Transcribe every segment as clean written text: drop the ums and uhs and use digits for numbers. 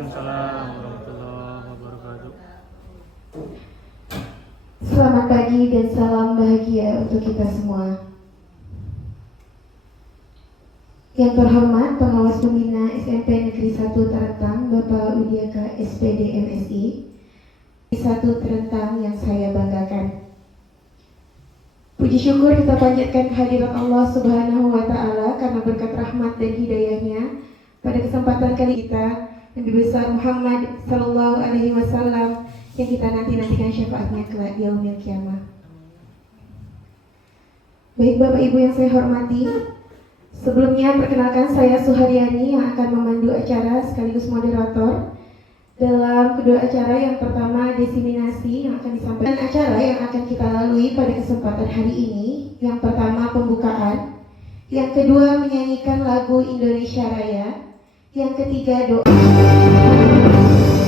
Waalaikumsalam warahmatullahi wabarakatuh. Selamat pagi dan salam bahagia untuk kita semua. Yang terhormat Pengawas Pembina SMP Negeri 1 Terentang, Bapak Widiaka SPD MSI, 1 Terentang yang saya banggakan. Puji syukur kita panjatkan kehadirat Allah Subhanahu wa Ta'ala karena berkat rahmat dan hidayahnya pada kesempatan kali kita Nabi besar Muhammad Sallallahu Alaihi Wasallam yang kita nantikan syafaatnya kelak di yaumil kiamah. Baik Bapak Ibu yang saya hormati, sebelumnya perkenalkan saya Suharyani yang akan memandu acara sekaligus moderator dalam kedua acara. Yang pertama diseminasi yang akan disampaikan, dan acara yang akan kita lalui pada kesempatan hari ini. Yang pertama pembukaan, yang kedua menyanyikan lagu Indonesia Raya, yang ketiga doa.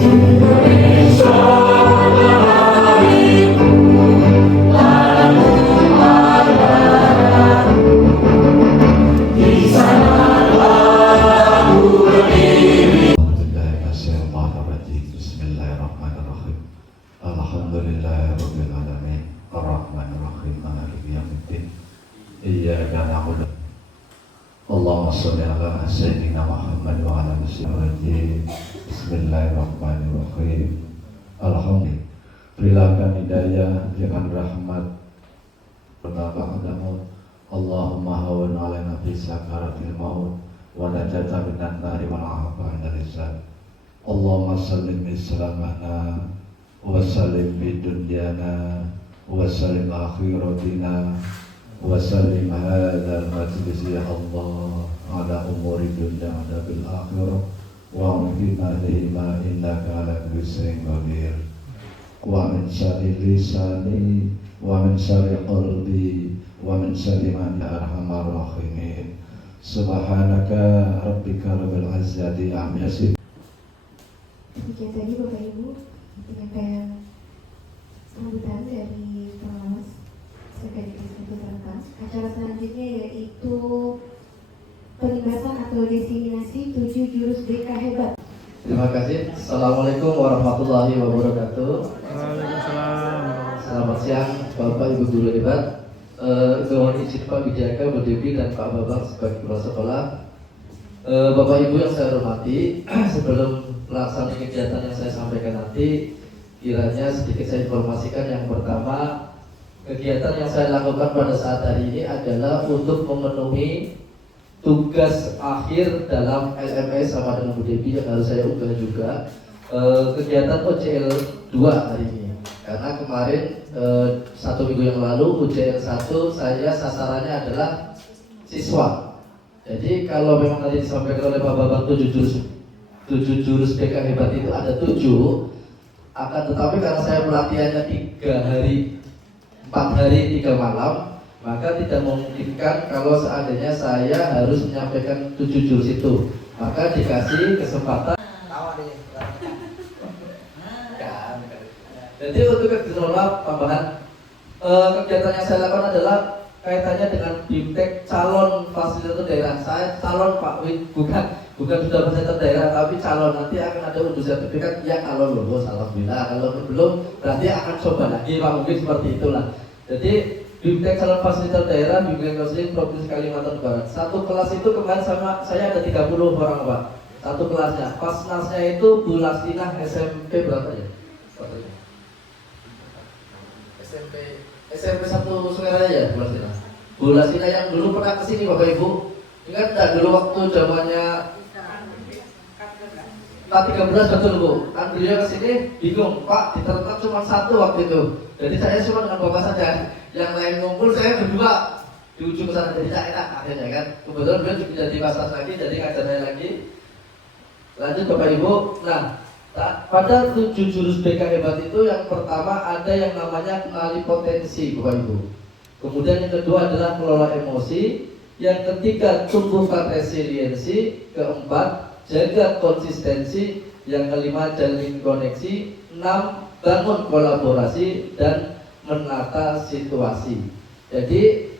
Indonesia Raya. Alhamdulillahirrabbilalamin Ar-Rahmanirrahim Maliki yaumiddin Iyyaka na'budu Allahumma sholli ala sayyidina Muhammad wa ala alihi. Bismillahirrahmanirrahim. Alhamdulillah. Berilah hidayah dengan rahmat Ba'damu. Allahumma hawan alaina fi sakaratil maut wa najata minan nari wal afa inda lisan. Allahumma sallim bislamana wa sallim bidunyana wa sallim akhiratina wa sallim hadzal majlis ya Allah ala umuri dunya wa bil akhirah wa amkina lima innaka ala kulli shay'in qadir wa min syarri lisani wa min syarri qalbi wa min syarri man arhamar rahimin. Subhanaka rabbika rabbil izzati amma yasifun. Demikian tadi Bapak Ibu penyampaian sambutan dari pengawas SMP Negeri 1 Terentang. Acara selanjutnya yaitu penindasan atau diseminasi 7 jurus BK hebat. Terima kasih. Assalamualaikum warahmatullahi wabarakatuh. Waalaikumsalam. Selamat siang Bapak Ibu guru hebat. Mohon izin Pak Widiaka berdiri dan Pak Babang sebagai kepala sekolah. Bapak Ibu yang saya hormati, sebelum pelaksanaan kegiatan yang saya sampaikan nanti, kiranya sedikit saya informasikan. Yang pertama, kegiatan yang saya lakukan pada saat hari ini adalah untuk memenuhi tugas akhir dalam LMS sama dengan Bu Debi yang harus saya unggah juga, kegiatan OJL 2 hari ini. Karena kemarin 1 minggu yang lalu OJL 1 saya sasarannya adalah siswa. Jadi kalau memang tadi disampaikan oleh Pak Babang 7 jurus BK hebat itu ada 7, akan tetapi karena saya pelatihannya 3 hari 4 hari 3 malam, maka tidak memungkinkan kalau seandainya saya harus menyampaikan 7 jurus itu. Maka dikasih kesempatan. Jadi untuk kegiatan tambahan, kegiatan yang saya lakukan adalah kaitannya dengan BIMTEK calon fasilitator daerah. Saya calon Pak Wid, bukan sudah fasilitator daerah, tapi calon. Nanti akan ada unduh sertifikat. Ya kalau lulus alhamdulillah, kalau belum berarti akan coba lagi Pak, mungkin seperti itulah. Jadi BIMTEK calon fasilitator daerah Bimbingan Konseling Provinsi Kalimantan Barat. Satu kelas itu kemarin sama saya ada 30 orang Pak. Satu kelasnya. Pasnasnya itu Bu Lastinah SMP berapa ya? SMP 1 Sungai Raya ya Bu Lastinah. Bu Lastinah yang dulu pernah kesini Bapak Ibu. Ingat enggak dulu waktu zamannya K13 betul Bu. Kan beliau kesini bingung Pak, di Terentang cuma 1 waktu itu. Jadi saya cuma dengan Bapak saja. Yang lain ngumpul, saya berdua di ujung sana, jadi tak enak akhirnya kan. Kebetulan beliau juga jadi pasas lagi, jadi ngajar saya lagi. Lanjut Bapak Ibu. Nah, pada 7 jurus BK hebat itu yang pertama ada yang namanya kenali potensi Bapak Ibu. Kemudian yang kedua adalah kelola emosi. Yang ketiga tumbuhkan resiliensi. Keempat jaga konsistensi. Yang kelima jalin koneksi. 6 bangun kolaborasi dan menata situasi. Jadi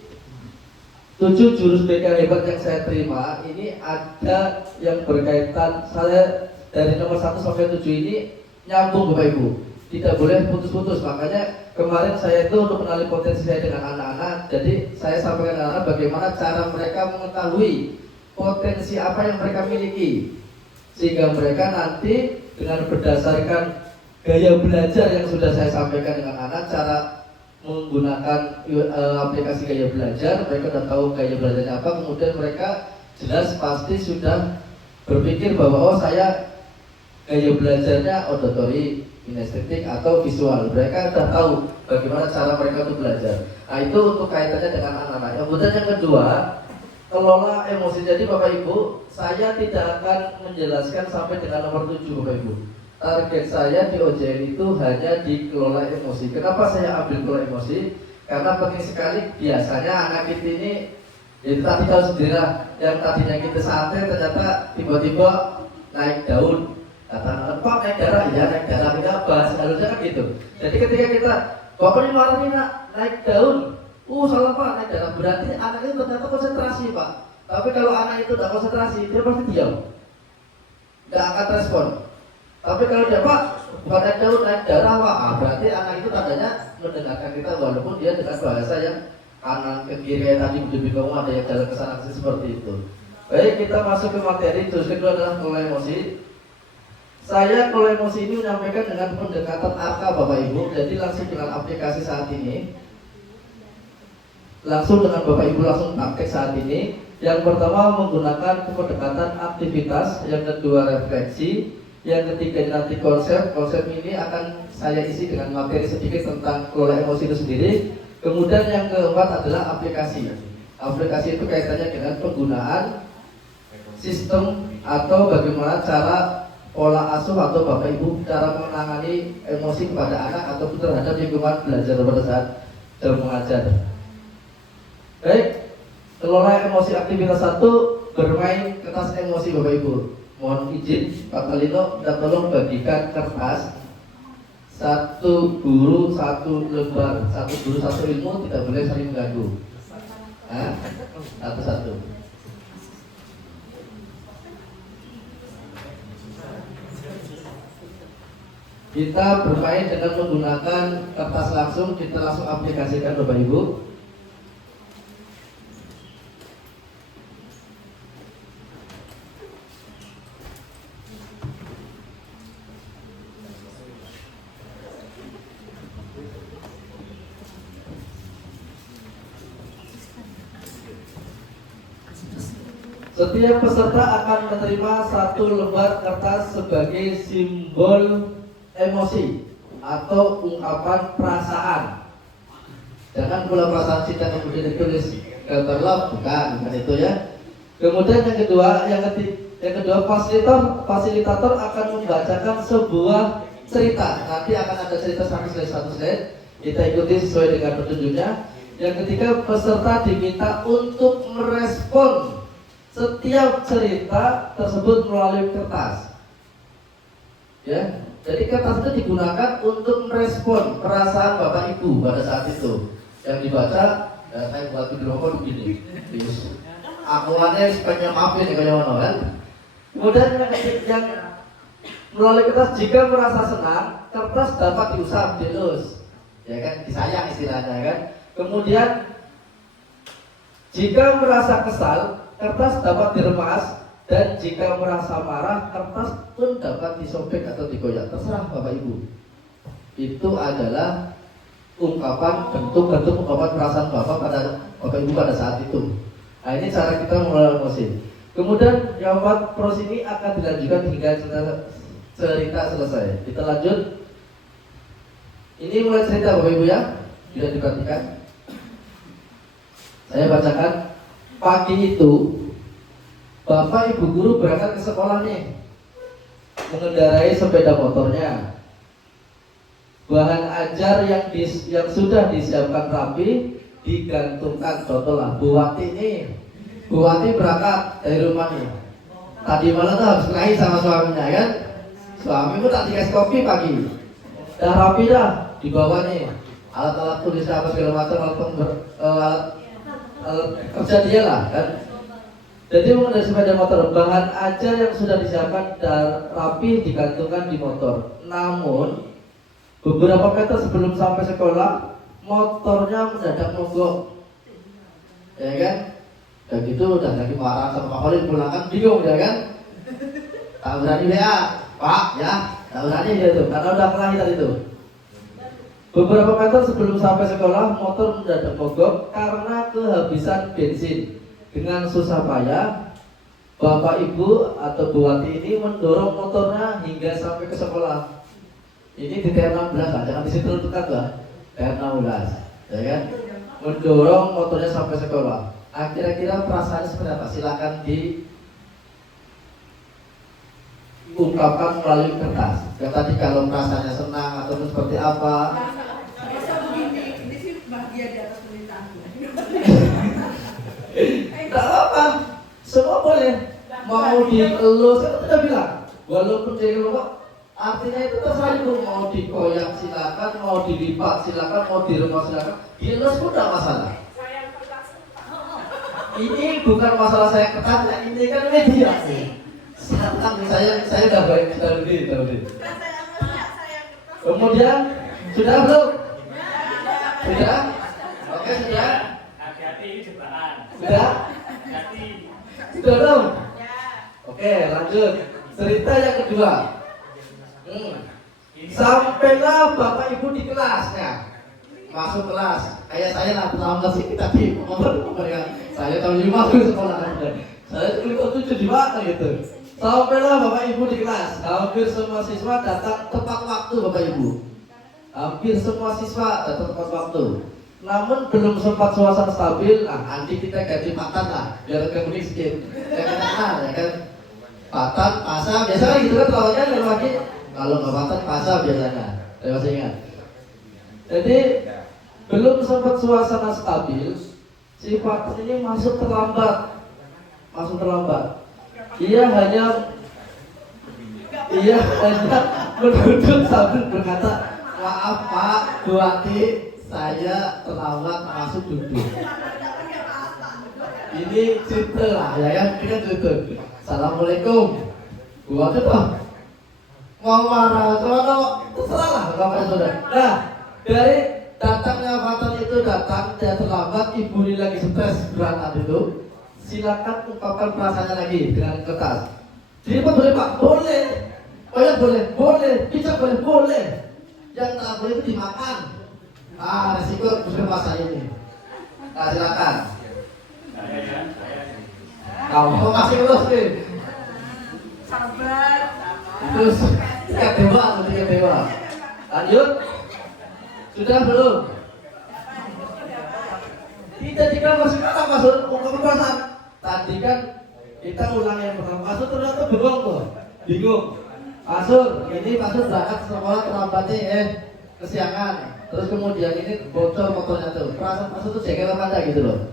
7 jurus BK hebat yang saya terima ini ada yang berkaitan, saya dari nomor 1 sampai 7 ini nyambung Bapak Ibu, tidak boleh putus-putus. Makanya kemarin saya itu untuk mengenali potensi saya dengan anak-anak, jadi saya sampaikan ke anak-anak bagaimana cara mereka mengetahui potensi apa yang mereka miliki, sehingga mereka nanti dengan berdasarkan gaya belajar yang sudah saya sampaikan dengan anak, cara menggunakan aplikasi gaya belajar, mereka sudah tahu gaya belajarnya apa, kemudian mereka jelas pasti sudah berpikir bahwa oh saya gaya belajarnya auditory, kinestetik atau visual. Mereka sudah tahu bagaimana cara mereka untuk belajar. Nah itu untuk kaitannya dengan anak-anak. Kemudian yang kedua, kelola emosi. Jadi Bapak Ibu, saya tidak akan menjelaskan sampai dengan nomor 7 Bapak Ibu. Target saya di OJN itu hanya di kelola emosi. Kenapa saya ambil kelola emosi? Karena penting sekali. Biasanya anak kita ini, ya tadi tahu sendirilah, yang tadinya kita santai ternyata tiba-tiba naik daun. Kata Pak naik darah, ya naik darah apa? Seharusnya kan gitu. Jadi ketika kita, Bapak ini marah nih nak, naik daun. Salah Pak, naik darah. Berarti anak itu ternyata konsentrasi Pak. Tapi kalau anak itu tidak konsentrasi, dia pasti diam, tidak akan respon. Tapi kalau dia Pak, bukan naik daun, naik darah Pak, berarti anak itu tandanya mendengarkan kita walaupun dia dengan bahasa yang kanan ke kiri tadi bingung ada yang jalan ke sana seperti itu. Baik, kita masuk ke materi. Terus kedua adalah kelola emosi. Saya kalau emosi ini menyampaikan dengan pendekatan AK Bapak Ibu. Jadi langsung dengan aplikasi saat ini, langsung dengan Bapak Ibu langsung praktek saat ini. Yang pertama menggunakan pendekatan aktivitas, yang kedua refleksi, yang ketiga nanti konsep. Konsep ini akan saya isi dengan materi sedikit tentang kelola emosi itu sendiri. Kemudian yang keempat adalah aplikasi. Aplikasi itu kaitannya dengan penggunaan sistem atau bagaimana cara pola asuh atau Bapak Ibu cara menangani emosi kepada anak ataupun terhadap lingkungan belajar pada saat jam mengajar. Baik, kelola emosi aktivitas 1, bermain kertas emosi Bapak Ibu. Mohon izin Pak Talino, minta tolong bagikan kertas, satu guru satu lembar, satu guru satu ilmu, tidak boleh saling mengganggu. Satu-satu. Kita bermain dengan menggunakan kertas langsung, kita langsung aplikasikan Bapak Ibu. Setiap peserta akan menerima satu lembar kertas sebagai simbol emosi atau ungkapan perasaan. Jangan pula perasaan cinta kemudian ditulis gambar love, bukan itu ya. Kemudian yang kedua fasilitator akan membacakan sebuah cerita. Nanti akan ada cerita satu slide. Kita ikuti sesuai dengan petunjuknya. Yang ketiga, peserta diminta untuk merespon setiap cerita tersebut melalui kertas. Ya, jadi kertas itu digunakan untuk merespon perasaan Bapak Ibu pada saat itu. Yang dibaca, ya saya buat video apa begini. Akuannya supaya maafin kayak mana kan. Kemudian yang melalui kertas, jika merasa senang, kertas dapat diusap, dielus, ya kan, disayang istilahnya kan. Kemudian jika merasa kesal, kertas dapat diremas, dan jika merasa marah, kertas pun dapat disobek atau digoyak. Terserah Bapak Ibu. Itu adalah ungkapan, bentuk-bentuk ungkapan perasaan Bapak Ibu pada saat itu. Nah ini cara kita mengelola emosi. Kemudian yang 4 pros ini akan dilanjutkan hingga cerita selesai. Kita lanjut. Ini mulai cerita Bapak Ibu ya. Bisa diperhatikan. Saya bacakan. Pagi itu Bapak Ibu guru berangkat ke sekolah nih, mengendarai sepeda motornya. Bahan ajar yang sudah disiapkan rapi digantungkan. Contohlah Bu Wati ini, Bu Wati berangkat dari rumah nih. Tadi malam tuh habis kelahi sama suaminya kan. Suamimu tak dikasih kopi pagi. Dah rapi dah, dibawa nih alat-alat tulis apa segala macam, alat kerja dia lah kan. Jadi mengenai sepeda motor, bahan ajar yang sudah disiapkan dan rapi digantungkan di motor. Namun beberapa meter sebelum sampai sekolah, motornya mendadak mogok, ya kan? Dan gitu udah lagi marah sama Pak Khalid, pulang kan bingung ya kan? Tak berani ya, Pak ya, tak berani dia tuh, karena udah kelahiran itu. Beberapa meter sebelum sampai sekolah, motor mendadak mogok karena kehabisan bensin. Dengan susah payah, Bapak Ibu atau Bu Wati ini mendorong motornya hingga sampai ke sekolah. Ini di TR 16 lah, jangan di situ dekat lah. TR 16, ya kan? Mendorong motornya sampai sekolah. Kira-kira perasaannya seperti apa? Silakan diungkapkan melalui kertas. Ya, tadi kalau perasaannya senang atau seperti apa? Ini sih bahagia di atas penderitaan. Tidak apa, semua boleh. Mau dielus, saya sudah bilang. Walaupun dia ngeluk, artinya itu terserah itu. Mau dikoyak silakan, mau dilipat silakan, mau diremas silakan. Dielus pun tidak masalah. Ini bukan masalah saya ketat, ini kan media. Saya udah baik tadi. Kemudian sudah belum? Sudah? Oke sudah. Hati-hati ini jebakan. Sudah? Hati. Sudah belum? Oke lanjut. Cerita yang kedua. Sampailah Bapak Ibu di kelasnya. Masuk kelas. Kayak saya lah pertama sih kita di saya tahun 5 dulu sekolah kan. Saya dulu 7 di mana gitu. Sampailah Bapak Ibu di kelas. Hampir semua siswa datang tepat waktu Bapak Ibu. Hampir semua siswa datang tepat waktu. Namun belum sempat suasana stabil. Nanti kita ganti patan lah, biar agak unik sedikit. Ya kan, ya kan. Patan, pasang, biasanya gitu kan lawannya kalau lagi. Kalau nggak patan, pasang biasanya. Saya masih ingat. Jadi belum sempat suasana stabil, si patan ini masuk terlambat. Ia hanya menduduk sambil berkata, maaf Pak, Bu Wati, saya terlambat masuk duduk. Ini cerita lah, ya kan? Ini kan cerita. Assalamualaikum. Bu Wati tuh mau marah, terserah lah, Bapak Saudara. Nah, dari datangnya Fatan itu datang, dia terlambat, ibu ini lagi stres berat itu. Silakan ungkapkan perasaannya lagi dengan kertas. Jadi Pak boleh Pak? Boleh. Oh ya boleh. Bisa boleh. Yang tak boleh itu dimakan. Resiko masa ini. Silakan. Kamu masih terus nih. Sabar. Terus tiga dewa. Lanjut. Sudah belum? Tidak masuk ungkapan perasaan. Tadi kan kita ulang yang pertama. Masuk ternyata bingung. Masuk berangkat sekolah terlambatnya kesiangan. Terus kemudian ini bocor motornya tuh. Perasaan masuk tuh jaket apa aja gitu loh.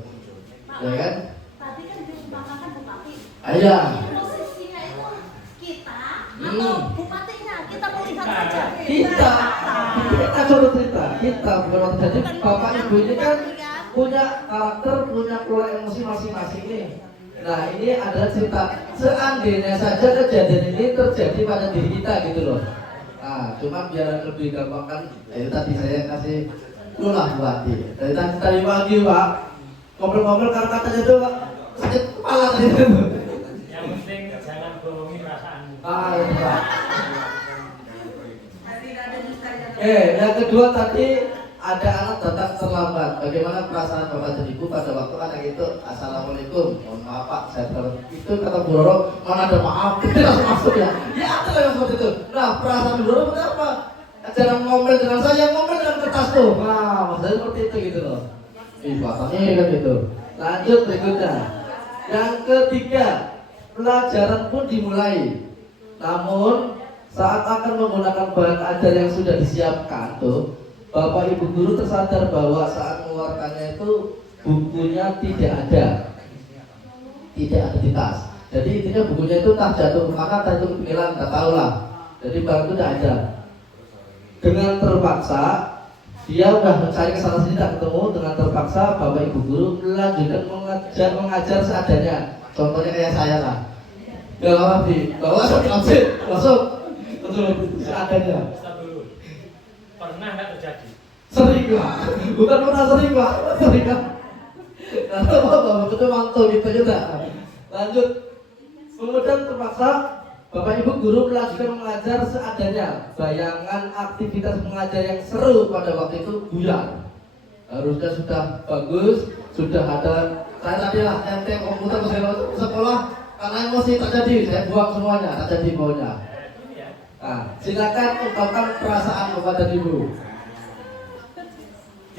Ya kan? Tadi kan diumpamakan Bupati. Iya. Posisinya itu kita atau bupatinya, kita melihat saja. Kita coba cerita. Kita bukan waktu jadi bapak ibu ini kan punya karakter, punya keluar emosi masing-masing nih. Nah ini adalah cerita. Seandainya saja kejadian ini terjadi pada diri kita gitu loh. Nah cuma biar lebih gampang kan. Itu tadi saya kasih lulah Bupati. Dari tadi pagi Pak ngobrol-ngobrol karena katanya itu Pak sakit kepala tadi itu. Yang penting jangan bohongi perasaanmu. Iya. Yang kedua tadi ada anak datang terlambat. Bagaimana perasaan Bapak dan Ibu pada waktu anak itu Assalamualaikum, mohon maaf Pak, saya terlambat. Itu kata Bu Roro, mana ada maaf, kita langsung masuk ya. Ya ada yang seperti itu. Nah perasaan Bu Roro seperti apa? Jangan ngomel dengan saya, ngomel dengan kertas tuh. Nah maksudnya seperti itu gitu loh. Batasnya kan gitu. Lanjut berikutnya. Yang ketiga, pelajaran pun dimulai. Namun saat akan menggunakan bahan ajar yang sudah disiapkan tuh, Bapak Ibu guru tersadar bahwa saat mengeluarkannya itu bukunya tidak ada di tas. Jadi intinya bukunya itu entah jatuh kemana, entah itu ketinggalan, nggak tahu lah. Jadi barang itu tidak ada. Dengan terpaksa dia udah mencari kesana sini tidak ketemu. Dengan terpaksa Bapak Ibu guru melanjutkan mengajar seadanya. Contohnya kayak saya lah. Ya Rabi, langsung langsung seadanya. Ustaz dulu. Pernah nggak terjadi? Sering lah, bukan pernah sering lah, sering lah. Karena apa? Betul mantul gitu juga. Lanjut. Kemudian terpaksa Bapak Ibu guru melanjutkan mengajar seadanya. Bayangan aktivitas mengajar yang seru pada waktu itu buyar. Harusnya sudah bagus, sudah ada. Saya tadi lah NT komputer ke sekolah karena emosi terjadi, saya buang semuanya, terjadi bawahnya. Nah, silakan ungkapkan perasaan kepada ibu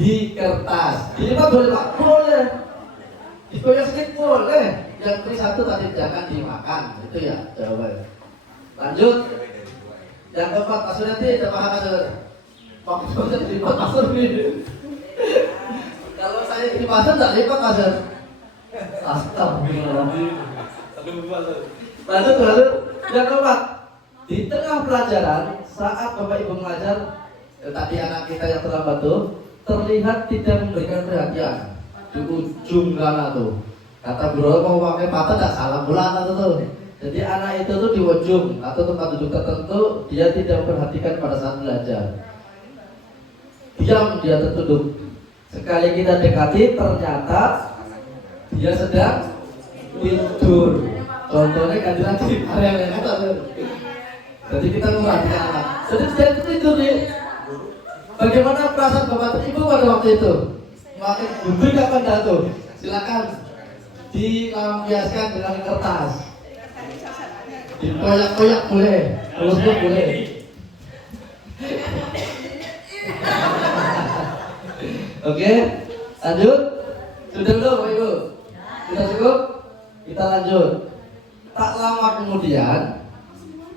di kertas. Ini Pak boleh Pak? Boleh. Digoyang sedikit boleh. Yang beri satu tadi jangan dimakan, itu ya jawabannya. Lanjut. Yang keempat kasur nanti ada paha kasur. Maksudnya lipat kasur ini. Kalau saya di pasar tak lipat kasur. Astagfirullahaladzim. Lanjut. Yang keempat, di tengah pelajaran saat Bapak Ibu mengajar, tadi anak kita yang terlambat tuh terlihat tidak memberikan perhatian di ujung sana tuh. Kata guru mau pakai mata tak salah bulan atau tuh. Jadi anak itu tuh di ujung atau tempat duduk tertentu dia tidak memperhatikan pada saat belajar. Diam dia tertunduk. Sekali kita dekati ternyata dia sedang tidur. Contohnya ganti lagi area yang kata. Jadi kita memperhatikan anak. Jadi dia tidur nih. Bagaimana perasaan Bapak Ibu pada waktu itu? Makin bunyi kapan jatuh? Silakan dilampiaskan dengan kertas. Dikoyak-koyak boleh, terus boleh. Oke, lanjut. Sudah belum Bapak Ibu? Sudah cukup? Kita lanjut. Tak lama kemudian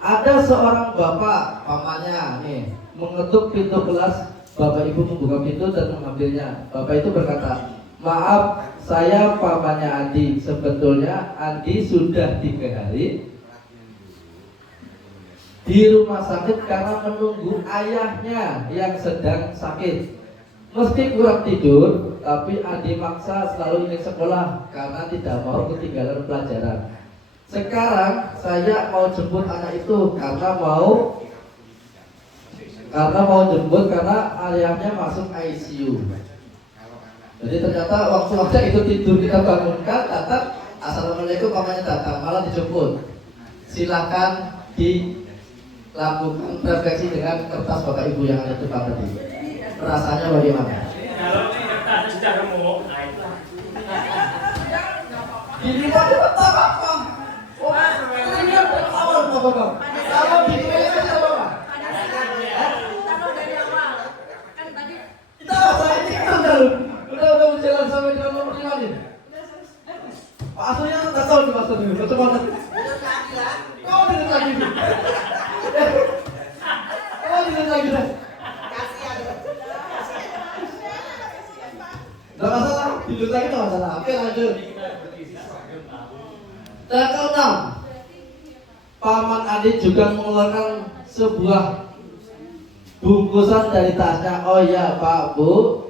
ada seorang bapak pamannya nih mengetuk pintu kelas. Bapak Ibu membuka pintu dan mengambilnya. Bapak itu berkata, maaf, saya pamannya Andi. Sebetulnya Andi sudah 3 hari di rumah sakit karena menunggu ayahnya yang sedang sakit. Meski kurang tidur, tapi Andi maksa selalu ingin sekolah karena tidak mau ketinggalan pelajaran. Sekarang saya mau jemput anak itu karena mau karena ayahnya masuk ICU. Jadi ternyata waktu itu tidur kita bangunkan, datang, assalamualaikum, pamannya datang, malah dijemput. Silakan dilakukan refleksi dengan kertas Bapak Ibu yang ada di depan tadi. Rasanya bagaimana? Kalau ini kertasnya sudah remuk, nah itu. Ini ada peta Pak. Oh, ini ada awal Bapak. Kalau di WA apa Pak? Udah berjalan sampai dengan nomor 5 nih. Pak Asunya nggak tahu nih maksudnya. Bagaimana? Kau tidak lagi. Kau tidak lagi deh. Nggak masalah. Tidur lagi nggak masalah. Oke lanjut. Dan keenam, Paman Adi juga mengeluarkan sebuah bungkusan dari tasnya. Oh ya Pak Bu,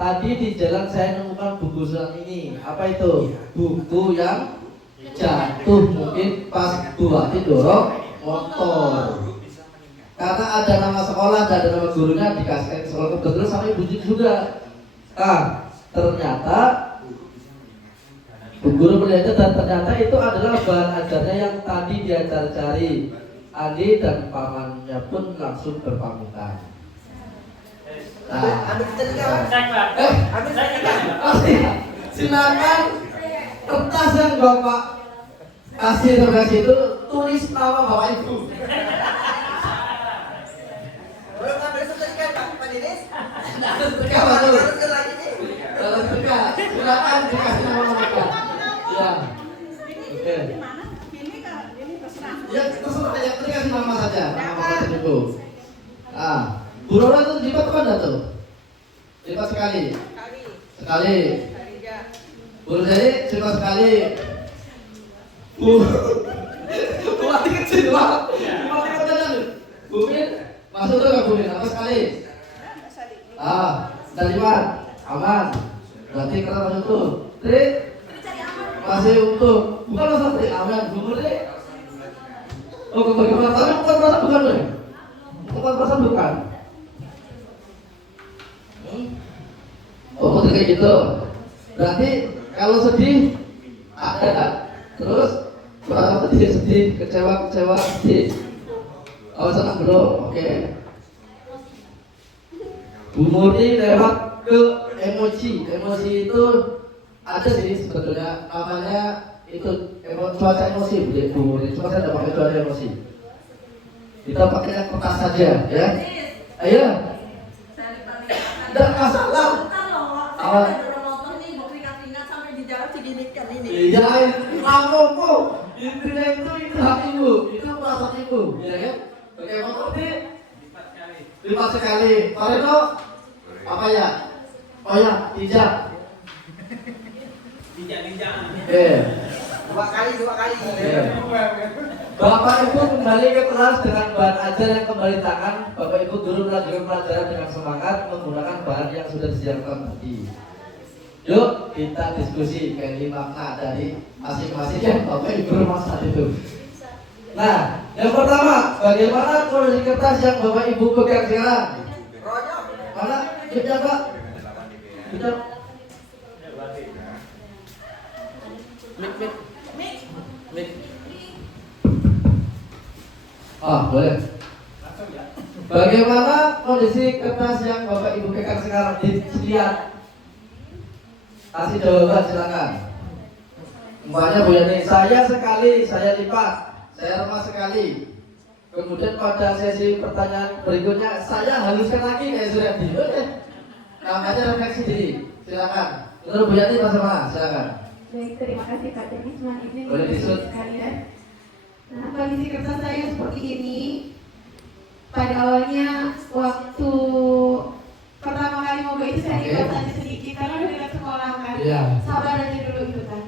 tadi di jalan saya menemukan bungkusan ini. Apa itu? Buku yang jatuh mungkin pas Bu Adi dorong motor. Karena ada nama sekolah dan ada nama gurunya dikasihkan ke sekolah, kebetulan sama ibu juga. Nah, ternyata Bu Guru melihatnya dan ternyata itu adalah bahan ajarnya yang tadi dia cari-cari. Adi dan pamannya pun langsung berpamitan. Silakan kertas yang Bapak kasih refleksi itu tulis nama Bapak Ibu. Belum ngambil sertifikat Pak Denis? Sertifikat Pak Denis. Sertifikat. Silakan dikasih nama Bapak. Ya. Oke. Ya terserah ya, dikasih nama saja, nama Bapak Ibu. Ah, Bu Rora itu lipat kapan tuh? Lipat sekali. Sekali. Bu Jadi lipat sekali. Bu Mati kecil Pak. Mati kecil. Bu Min masuk tuh Kak Bu Min apa sekali? Dari lipat aman. Berarti kertas masuk tuh. Trik Masih utuh. Bukan masalah dari aman, Bu deh. Oh, kembali perasaan bukan perasaan bukan deh. Bukan perasaan bukan. Oh, kayak gitu. Berarti kalau sedih ada. Terus kalau sedih, kecewa, sedih. Oh, senang belum? Oke. Bu Murni lewat ke emosi. Emosi itu ada sih sebetulnya namanya itu cuaca emosi, Bu Murni. Cuma saya tidak pakai cuaca emosi. Kita pakai yang kertas saja, ya. Ayo. Tidak masalah. Bentar loh, Awal. saya udah nonton nih, mau keringat-keringat sampai di jalan segini kan ini. Iya, kamu kok intinya itu hak ibu, itu perasaan ibu, ya kan? Oke, motor ini 5 sekali. Pak Reno, apa ya? Oh ya, hijab. Oke. 2 kali. Oke. Bapak Ibu kembali ke kelas dengan bahan ajar yang kembali tangan. Bapak Ibu guru melanjutkan pelajaran dengan semangat menggunakan bahan yang sudah disediakan tadi. Yuk kita diskusi mengenai makna dari masing-masing yang Bapak Ibu rumuskan itu. Nah, yang pertama, bagaimana kondisi kertas yang Bapak Ibu pegang sekarang? Mana? Kita Pak. Kita. Mik. Boleh. Bagaimana kondisi kertas yang Bapak Ibu pegang sekarang? Dilihat. Kasih jawaban silakan. Umpamanya Bu Yani, saya sekali, saya lipat, saya remas sekali. Kemudian pada sesi pertanyaan berikutnya saya haluskan lagi kayak sudah di. Namanya refleksi diri. Silakan. Menurut Bu Yani bagaimana? Silakan. Baik, terima kasih Pak Denis. Ini Boleh disut. sekalian. Nah, kondisi kertas saya seperti ini. Pada awalnya waktu pertama kali mau itu saya lipat aja sedikit karena udah dekat sekolah kan. Iya. Sabar aja dulu ikutan.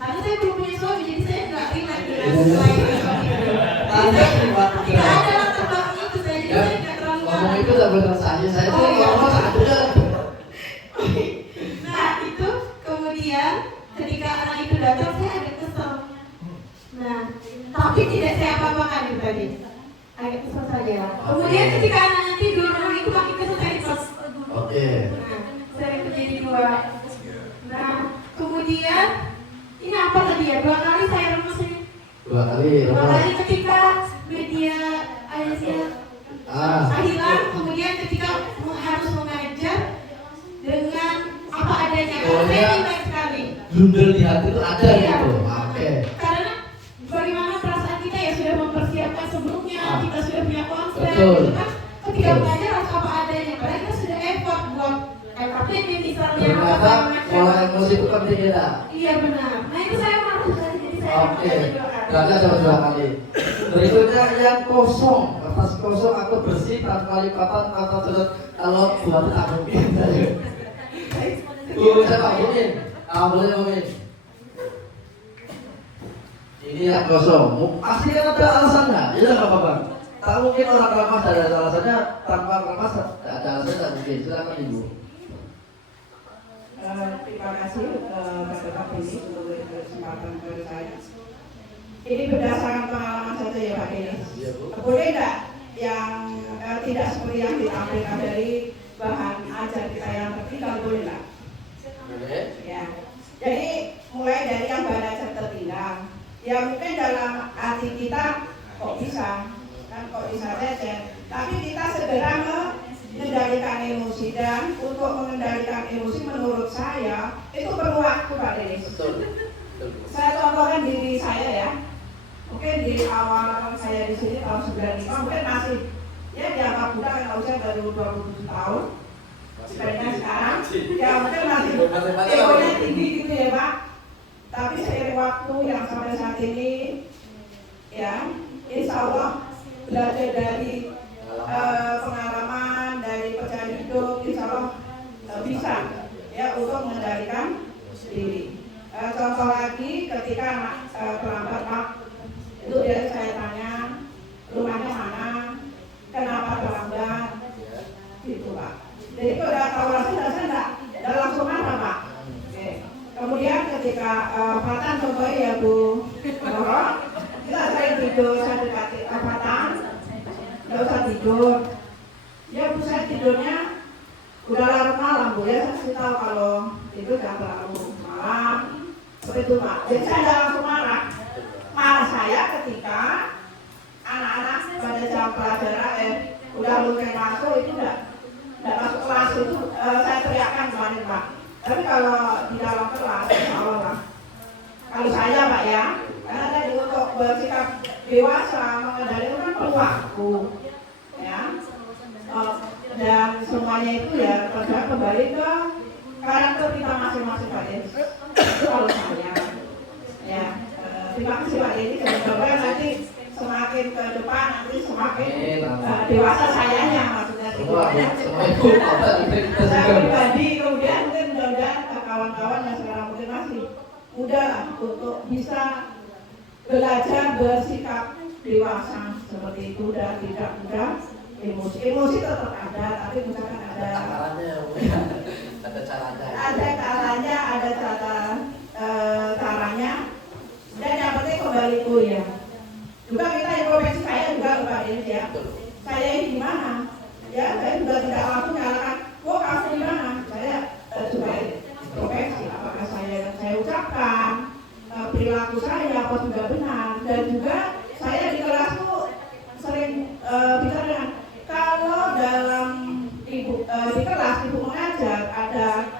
Karena saya belum punya suami jadi saya nggak relate dengan selain tidak ada latar belakang itu saya jadi saya nggak terlalu. Ngomong itu tak benar saja saya tuh ngomong saja. Nah itu kemudian ketika anak itu datang saya agak kesel. Nah tapi tidak saya apa-apakan itu tadi. Agak kesel saja. Kemudian ketika anak tidur itu makin kesel saya ikut. Oke. Nah, sering terjadi 2. Nah kemudian ini apa tadi ya? 2 kali saya remes ini. 2 kali. 2 kali ketika media ayatnya hilang, kemudian ketika harus mengajar dengan apa adanya. Karena saya ingat sekali. Blunder di hati itu ada Iya. gitu. Oke. Karena bagaimana perasaan kita ya sudah mempersiapkan sebelumnya, kita sudah punya konsep, Betul. gitu kan? Ketika Betul. mengajar harus apa adanya. Padahal kita sudah effort buat FKPD misalnya. Ternyata pola emosi itu penting ya. Iya benar. Nah itu saya marah sekali jadi saya Oke. mengajar 2 kali. Berarti ada 2 kali. Berikutnya yang kosong, kertas kosong atau bersih tanpa lipatan atau terus kalau buat tak mungkin. Saya Pak Mumin. Boleh Mumin. Ini yang kosong. Pasti kan ada alasannya. Iya nggak apa-apa. Tak mungkin orang ramas ada alasannya, tanpa ramas ada alasannya tak mungkin. Silakan Ibu. Terima kasih pada Pak Denis untuk memberikan kesempatan kepada saya. Ini berdasarkan pengalaman saja ya Pak Denis. Iya, Bu. Boleh enggak yang tidak seperti yang ditampilkan dari bahan ajar kita yang tertinggal, boleh enggak? Boleh. Ya. Jadi mulai dari yang bahan ajar tertinggal. Ya mungkin dalam hati kita kok bisa, kan kok bisa saja. Tapi kita segera mengendalikan emosi, dan untuk mengendalikan emosi menurut saya itu perlu waktu Pak Denis. Betul. Saya contohkan diri saya ya. Mungkin di awal saya di sini tahun 95 mungkin masih ya dianggap muda karena usia baru 27 tahun. Dibandingkan sekarang ya mungkin masih egonya tinggi gitu ya Pak. Tapi seiring waktu yang sampai saat ini ya insya Allah belajar dari pengalaman, dari perjalanan hidup, insya Allah bisa ya untuk mengendalikan diri. Contoh lagi ketika anak terlambat Pak, itu dia saya tanya rumahnya mana, kenapa terlambat, gitu Pak. Jadi kalau udah tahu alasan saya enggak langsung marah Pak. Oke. Kemudian ketika Fatan contohnya ya Bu Roro, kita sering tidur, saya dekati Fatan, nggak usah tidur. Ya Bu, saya tidurnya udah larut malam Bu ya, saya kasih tahu kalau tidur jangan terlalu malam, seperti itu Pak. Jadi saya nggak langsung marah. Marah saya ketika anak-anak pada jam pelajaran udah mulai masuk itu nggak masuk kelas itu saya teriakkan kemarin Pak. Tapi kalau di dalam kelas, insya Allah lah. Kalau saya Pak ya, karena tadi untuk bersikap dewasa mengendalikan perlu waktu, ya. Dan semuanya itu ya kembali ke karakter kita masing-masing Pak Denis. Kalau saya, ya. Terima kasih Pak Denis. Semoga nanti semakin ke depan nanti semakin dewasa sayanya maksudnya saya pribadi kemudian mungkin mudah-mudahan kawan-kawan yang sekarang mungkin masih muda lah untuk bisa belajar bersikap dewasa seperti itu dan tidak mudah emosi tetap ada tapi misalkan ada caranya dan yang penting kembali ya. Juga kita introspeksi saya juga Pak Denis ya. Saya ini di mana? Ya, saya juga tidak langsung menyalahkan. Oh, kamu di mana? Saya juga introspeksi. Apakah saya ucapkan perilaku saya apa sudah benar? Dan juga saya di kelas itu sering bicara dengan kalau dalam di kelas ibu mengajar ada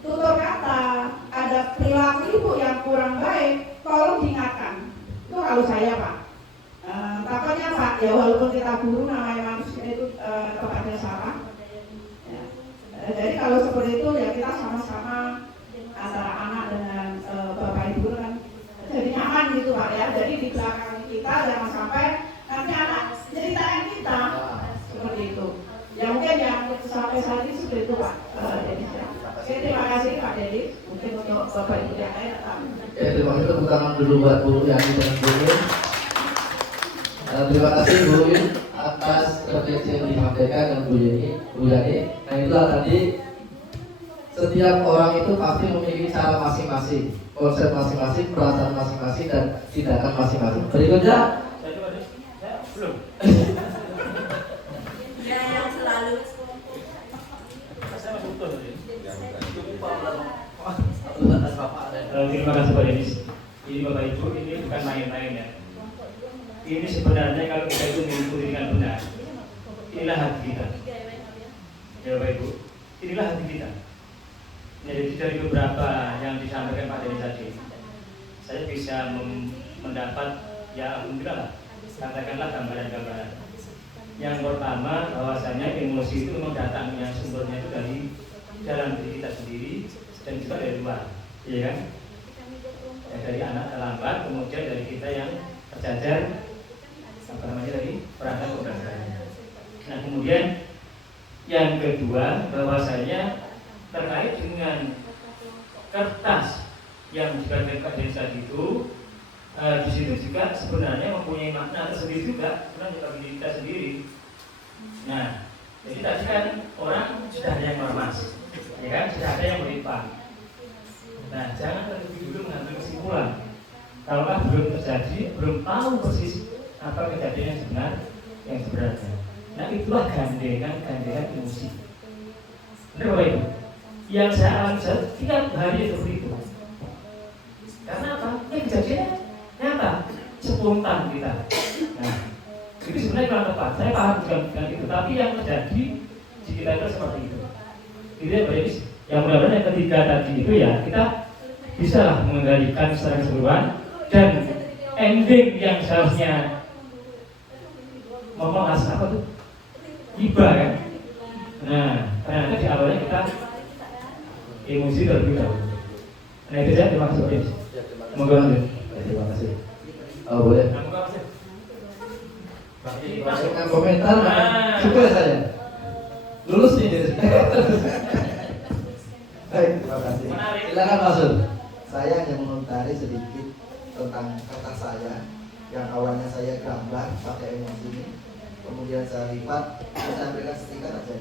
tutur kata, ada perilaku ibu yang kurang baik, tolong diingatkan. Itu kalau saya Pak. Takutnya Pak, ya walaupun kita guru namanya manusia itu tempatnya salah. Ya. Jadi kalau seperti itu ya kita sama-sama antara anak dengan bapak ibu kan jadi nyaman gitu Pak ya. Jadi di belakang kita jangan sampai nanti anak ceritain kita seperti itu. Ya mungkin yang sampai saat ini seperti itu Pak Denis ya. Oke, terima kasih Pak Denis. Mungkin untuk bapak ibu yang lain. Terima kasih tepuk tangan dulu buat Bu Yani dan Bu Yun. Terima kasih Bu Yun atas refleksi yang disampaikan dan Bu Yani. Nah itulah tadi setiap orang itu pasti memiliki cara masing-masing, konsep masing-masing, perasaan masing-masing dan tindakan masing-masing. Berikutnya belum. Ya yang selalu Saya masih utuh tadi. Terima kasih Pak Denis. Ini Bapak Ibu, ini bukan main-main ya. Ini sebenarnya kalau kita itu mengikuti dengan benar, inilah hati kita. Ya Bapak Ibu, inilah hati kita. Jadi dari beberapa yang disampaikan Pak Denis tadi, saya bisa mendapat ya alhamdulillah lah, katakanlah gambaran-gambaran. Yang pertama bahwasanya emosi itu memang datangnya sumbernya itu dari dalam diri kita sendiri dan juga dari luar, iya kan? Ya, dari anak terlambat, kemudian dari kita yang terjajar apa namanya tadi perangkat pembelajarannya. Nah kemudian yang kedua bahwasanya terkait dengan kertas yang dikatakan Pak Denis tadi itu di situ juga sebenarnya mempunyai makna tersendiri juga sebenarnya bagi kita sendiri. Nah jadi tadi kan orang sudah ada yang mermas, ya kan, sudah ada yang melimpah. Nah jangan terlebih dulu mengambil kesimpulan kalau belum terjadi, belum tahu persis apa kejadian yang sebenar yang sebenarnya. Nah itulah gandengan emosi. Benar Bapak Ibu? Yang saya alami setiap hari seperti itu. Karena apa? Kejadiannya nyata, spontan kita. Nah, itu sebenarnya kurang tepat. Saya paham dengan itu. Tapi yang terjadi di kita itu seperti itu. Jadi Bapak Ibu, yang mudah-mudahan yang ketiga tadi itu ya kita bisa lah mengendalikan secara keseluruhan dan ending yang seharusnya ngomong apa tuh? Iba kan? Nah, ternyata di awalnya kita emosi terlebih dahulu. Nah itu saya terima kasih Pak Denis. Semoga lanjut. terima kasih. Oh boleh. Dengan komentar suka saya. Lulus nih dari sini. Baik, terima kasih. Silakan masuk. Saya hanya mengomentari sedikit tentang kata saya yang awalnya saya gambar pakai emoji ini, kemudian saya lipat, saya berikan stiker aja.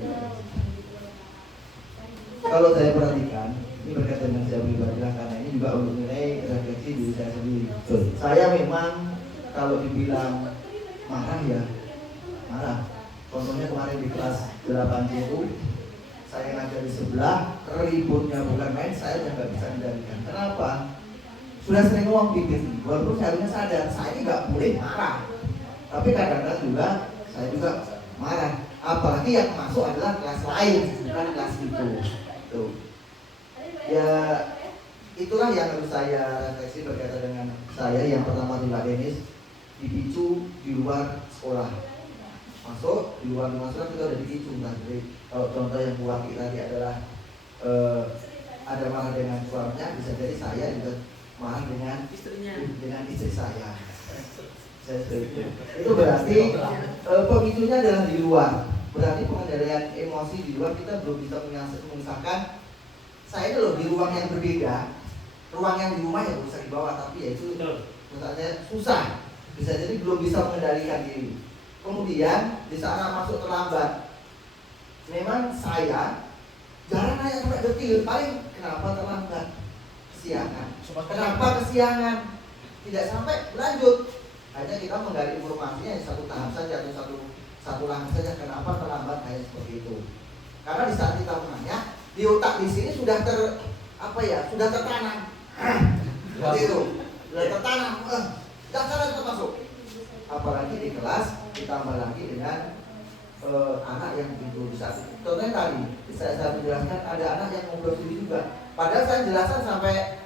Kalau saya perhatikan Ini berkaitan dengan saya pribadi lah, karena ini juga untuk nilai refleksi diri saya sendiri. Saya memang kalau dibilang marah ya marah. Contohnya kemarin di kelas 8C itu saya ngajar di sebelah, ributnya bukan main, saya udah nggak bisa kendalikan. Kenapa? Sudah sering ngomong bibir, walaupun saya harusnya sadar saya ini nggak boleh marah. Tapi kadang-kadang juga saya juga marah. Apalagi yang masuk adalah kelas lain, bukan kelas itu. Tuh. Ya itulah yang harus saya refleksi berkaitan dengan saya. Yang pertama di Mbak Denis, dipicu di luar sekolah. Masuk di luar sekolah kita udah dipicu. Jadi kalau contoh yang buat kita tadi adalah ada marah dengan suaminya, bisa jadi saya juga marah dengan istrinya, dengan istri saya. Itu berarti pemicunya adalah di luar. Berarti pengendalian emosi di luar kita belum bisa mengisahkan. Saya itu loh di ruang yang berbeda, ruang yang di rumah yang bisa dibawa, tapi ya itu misalnya susah, bisa jadi belum bisa mengendalikan diri. Kemudian di sana masuk terlambat. Memang saya jarang nanya sampai detil, paling kenapa terlambat, kesiangan. Kenapa kesiangan? Tidak sampai lanjut. Hanya kita menggali informasinya satu tahap saja atau satu langkah saja. Kenapa terlambat kayak seperti itu? Karena di saat kita menanya, di otak di sini sudah sudah tertanam. Seperti itu, sudah tertanam. Jangan termasuk. Apalagi di kelas ditambah lagi dengan anak yang begitu bisa. Contohnya tadi saya menjelaskan ada anak yang ngobrol sendiri juga. Padahal saya jelaskan sampai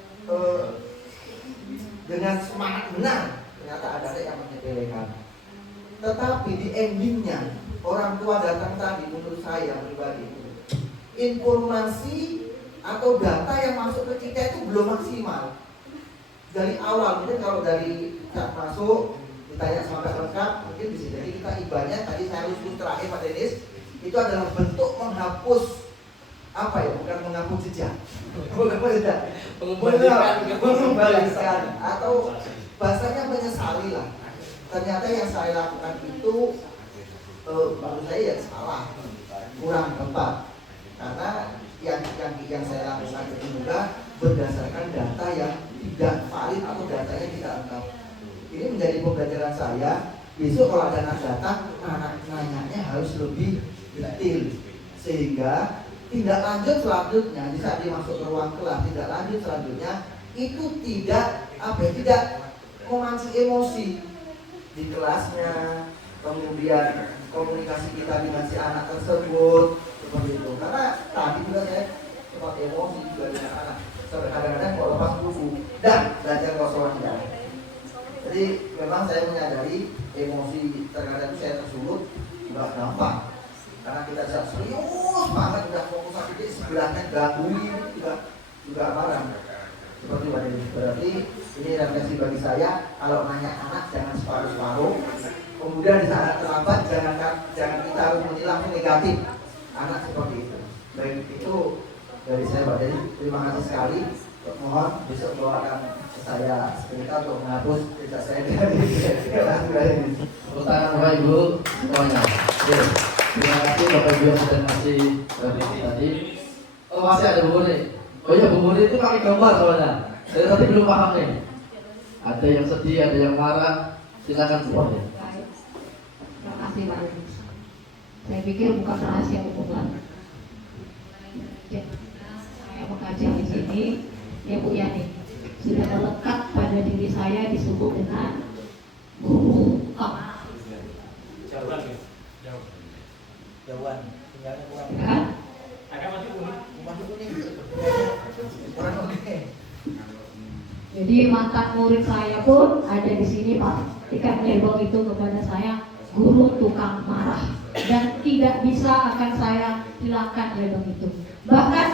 dengan semangat benar. Ternyata ada yang menyepelekan. Tetapi di endingnya orang tua datang tadi, menurut saya pribadi, informasi atau data yang masuk ke kita itu belum maksimal. Dari awal, mungkin kalau dari saat masuk ditanya sampai lengkap, mungkin bisa jadi kita ibanya tadi saya lulus terakhir Pak Denis, itu adalah bentuk menghapus bukan menghapus jejak, mengembalikan atau bahasanya menyesali lah. Ternyata yang saya lakukan itu menurut saya ya salah, kurang tepat. Karena yang saya lakukan itu juga berdasarkan data yang tidak valid atau datanya tidak lengkap. Ini menjadi pembelajaran saya. Besok kalau ada anak datang, anak nanyanya harus lebih detail, sehingga tindak lanjut selanjutnya di saat dia masuk ke ruang kelas, tindak lanjut selanjutnya itu tidak memancing emosi di kelasnya, kemudian komunikasi kita dengan si anak tersebut seperti itu. Karena tadi juga saya sempat emosi juga dengan anak. Kadang-kadang kalau lepas buku dan belajar kosongnya. Jadi memang saya menyadari emosi terkadang saya tersulut juga gampang. Karena kita bisa serius banget, udah fokus sedikit sebelahnya gangguin juga marah. Seperti ini. Berarti ini refleksi bagi saya. Kalau nanya anak jangan separuh-separuh. Kemudian di saat terlambat jangan kita harus menilai negatif anak seperti itu. Baik itu dari saya Pak Dedi. Terima kasih sekali. Mohon besok doakan saya sebentar untuk menghapus jejak saya dari kelas ini. Pertanyaan Bapak Ibu semuanya. Terima kasih Bapak Ibu yang sudah ngasih revisi tadi. Oh masih ada Bu Murni. Oh iya Bu Murni itu pakai gambar soalnya. Saya tadi belum paham nih. Ada yang sedih, ada yang marah. Silakan Bu Murni. Terima kasih Pak. Saya pikir bukan rahasia umum. Saya mengajar di sini, ya Bu Yani, sudah melekat pada diri saya disebut dengan guru kak. Jauhan, tinggalnya kurang. Kan? Agak masuk kuning. Kurang oke. Jadi mantan murid saya pun ada di sini Pak. Ikan label itu kepada saya guru tukang marah, dan tidak bisa akan saya hilangkan label itu. Bahkan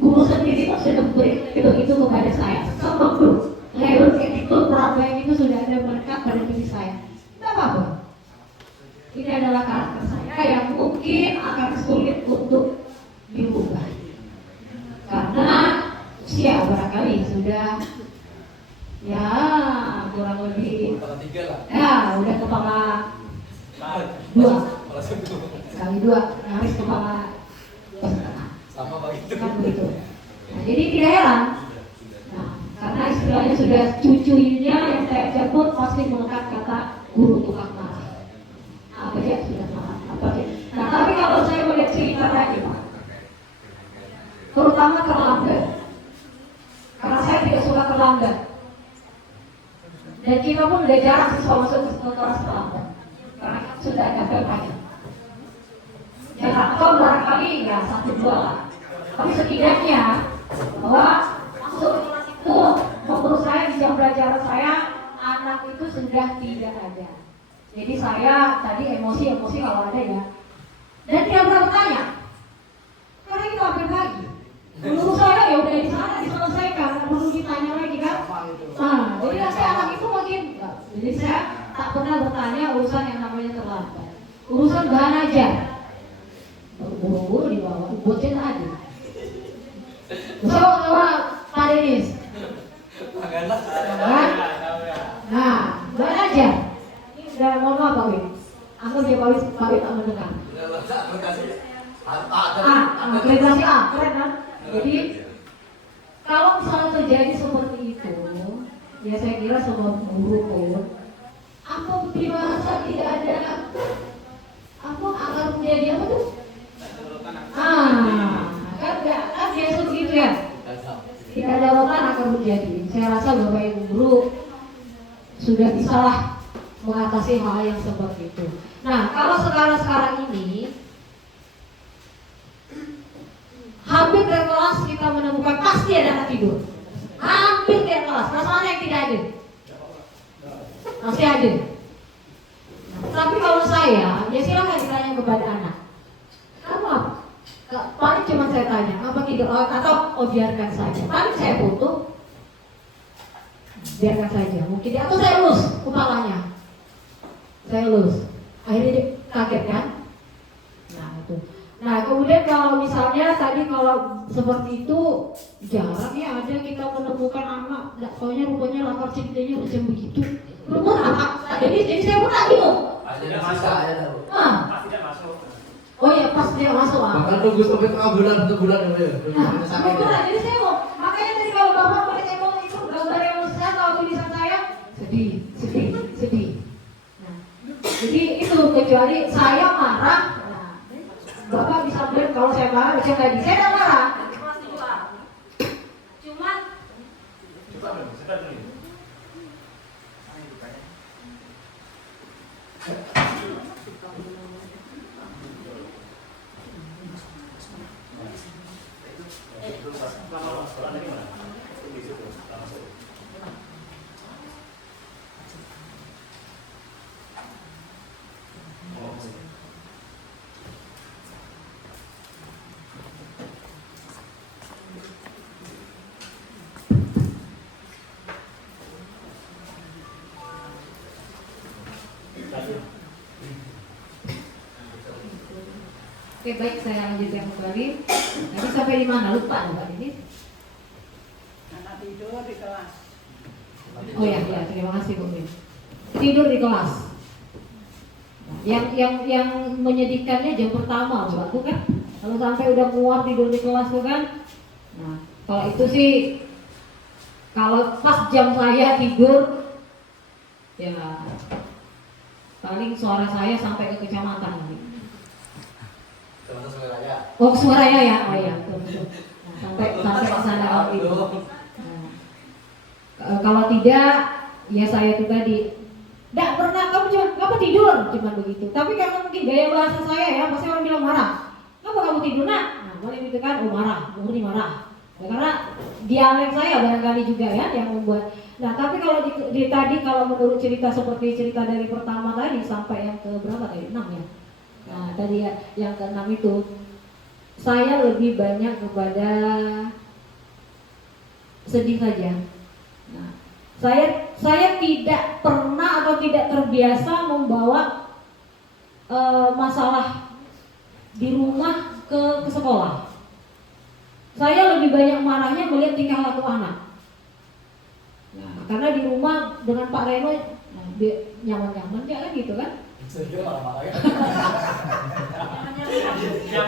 guru sendiri pun sudah memberi label itu kepada saya. Sama guru label itu problem itu sudah ada melekat pada diri saya. Tidak apa-apa. Ini adalah karakter saya yang mungkin akan sulit untuk diubah. Karena usia barangkali sudah ya kurang lebih udah kepala dua kali dua nyaris kepala setengah sama begitu kan begitu. Nah, jadi tidak heran. Nah, karena istilahnya sudah cucunya yang saya jemput pasti melekat kata guru tukang marah. Apa ya sudah marah? Apa ya? Nah, tapi kalau saya boleh cerita lagi, Pak, terutama terlambat, karena saya tidak suka terlambat. Dan kita pun udah jarang siswa masuk ke kelas terlambat, karena sudah ada banyak. Jarang, atau barangkali ya 1-2 lah. Tapi setidaknya bahwa masuk ke kelas itu, menurut saya di jam pelajaran saya anak itu sudah tidak ada. Jadi saya tadi emosi kalau ada ya, dan tidak pernah bertanya, karena itu hampir pagi. Menurut saya ya udah di sana diselesaikan, nggak perlu ditanya lagi kan. Nah, jadi nanti anak itu makin, jadi saya tak pernah bertanya urusan yang namanya terlambat. Urusan bahan ajar, buru-buru dibawa, bocil aja. Sama Pak Denis. Nah, bahan ajar. Ini udah mohon maaf Pak Win. Aku dia Pak Win tak mendengar. Akreditasi A, keren kan? Jadi kalau misalnya terjadi seperti itu, ya saya kira semua guru pun, apa peribahasa tidak ada apa akar menjadi apa tuh? Kan biasa begitu ya. Tidak ada rotan akar menjadi. Saya rasa Bapak Ibu guru sudah bisalah mengatasi hal yang seperti itu. Nah, kalau sekarang ini hampir tiap kelas kita menemukan pasti ada anak tidur. Hampir tiap kelas, masalahnya yang tidak ada. Pasti ada. Nah, tapi kalau saya, ya silahkan ditanya kepada anak. Kamu apa? Paling cuma saya tanya, apa tidur atau biarkan saja. Paling saya foto, biarkan saja. Mungkin atau saya elus kepalanya. Saya elus. Akhirnya dia kaget kan? Nah itu. Nah kemudian kalau misalnya tadi kalau seperti itu jarang ya ada kita menemukan anak, pokoknya rupanya lapar ceritanya macam begitu. Jadi saya pun gitu. Tidak masuk. Tidak masuk. Oh iya pas dia masuk. Bahkan nunggu sampai tengah bulan, 1 bulan ya. Jadi saya mau makanya tadi kalau bapak pakai itu gambar yang saya atau tulisan saya sedih. Nah, jadi itu kecuali saya marah. Bapak bisa melihat kalau saya marah, bisa tadi saya tidak marah. Cuma Oke baik, saya lanjutkan kembali. Nanti sampai di mana? Lupa Mbak ini. Anak tidur di kelas. Oh ya, terima kasih Bu Min. Tidur di kelas. Yang menyedihkannya jam pertama Mbak tuh kan. Kalau sampai udah muak tidur di kelas tuh kan. Nah, kalau itu sih kalau pas jam saya tidur ya paling suara saya sampai ke kecamatan nanti. Oh, suaranya ya, oh ya, betul. Nah, sampai ke sana itu. Nah, kalau tidak, ya saya itu tadi, tidak pernah kamu tidur, cuma begitu. Tapi karena mungkin gaya bahasa saya ya, pasti orang bilang marah. Kenapa kamu tidur nak? Nah, boleh gitu kan, oh marah, murni marah. Ya, karena dialek saya barangkali juga ya yang membuat. Nah, tapi kalau tadi kalau menurut cerita seperti cerita dari pertama tadi sampai yang ke berapa tadi? 6 ya. Nah, tadi yang ke-6 itu saya lebih banyak kepada sedih saja. Nah, saya tidak pernah atau tidak terbiasa membawa masalah di rumah ke sekolah. Saya lebih banyak marahnya melihat tingkah laku anak. Nah, karena di rumah dengan Pak Reno nyaman-nyaman ya kan gitu kan? Yang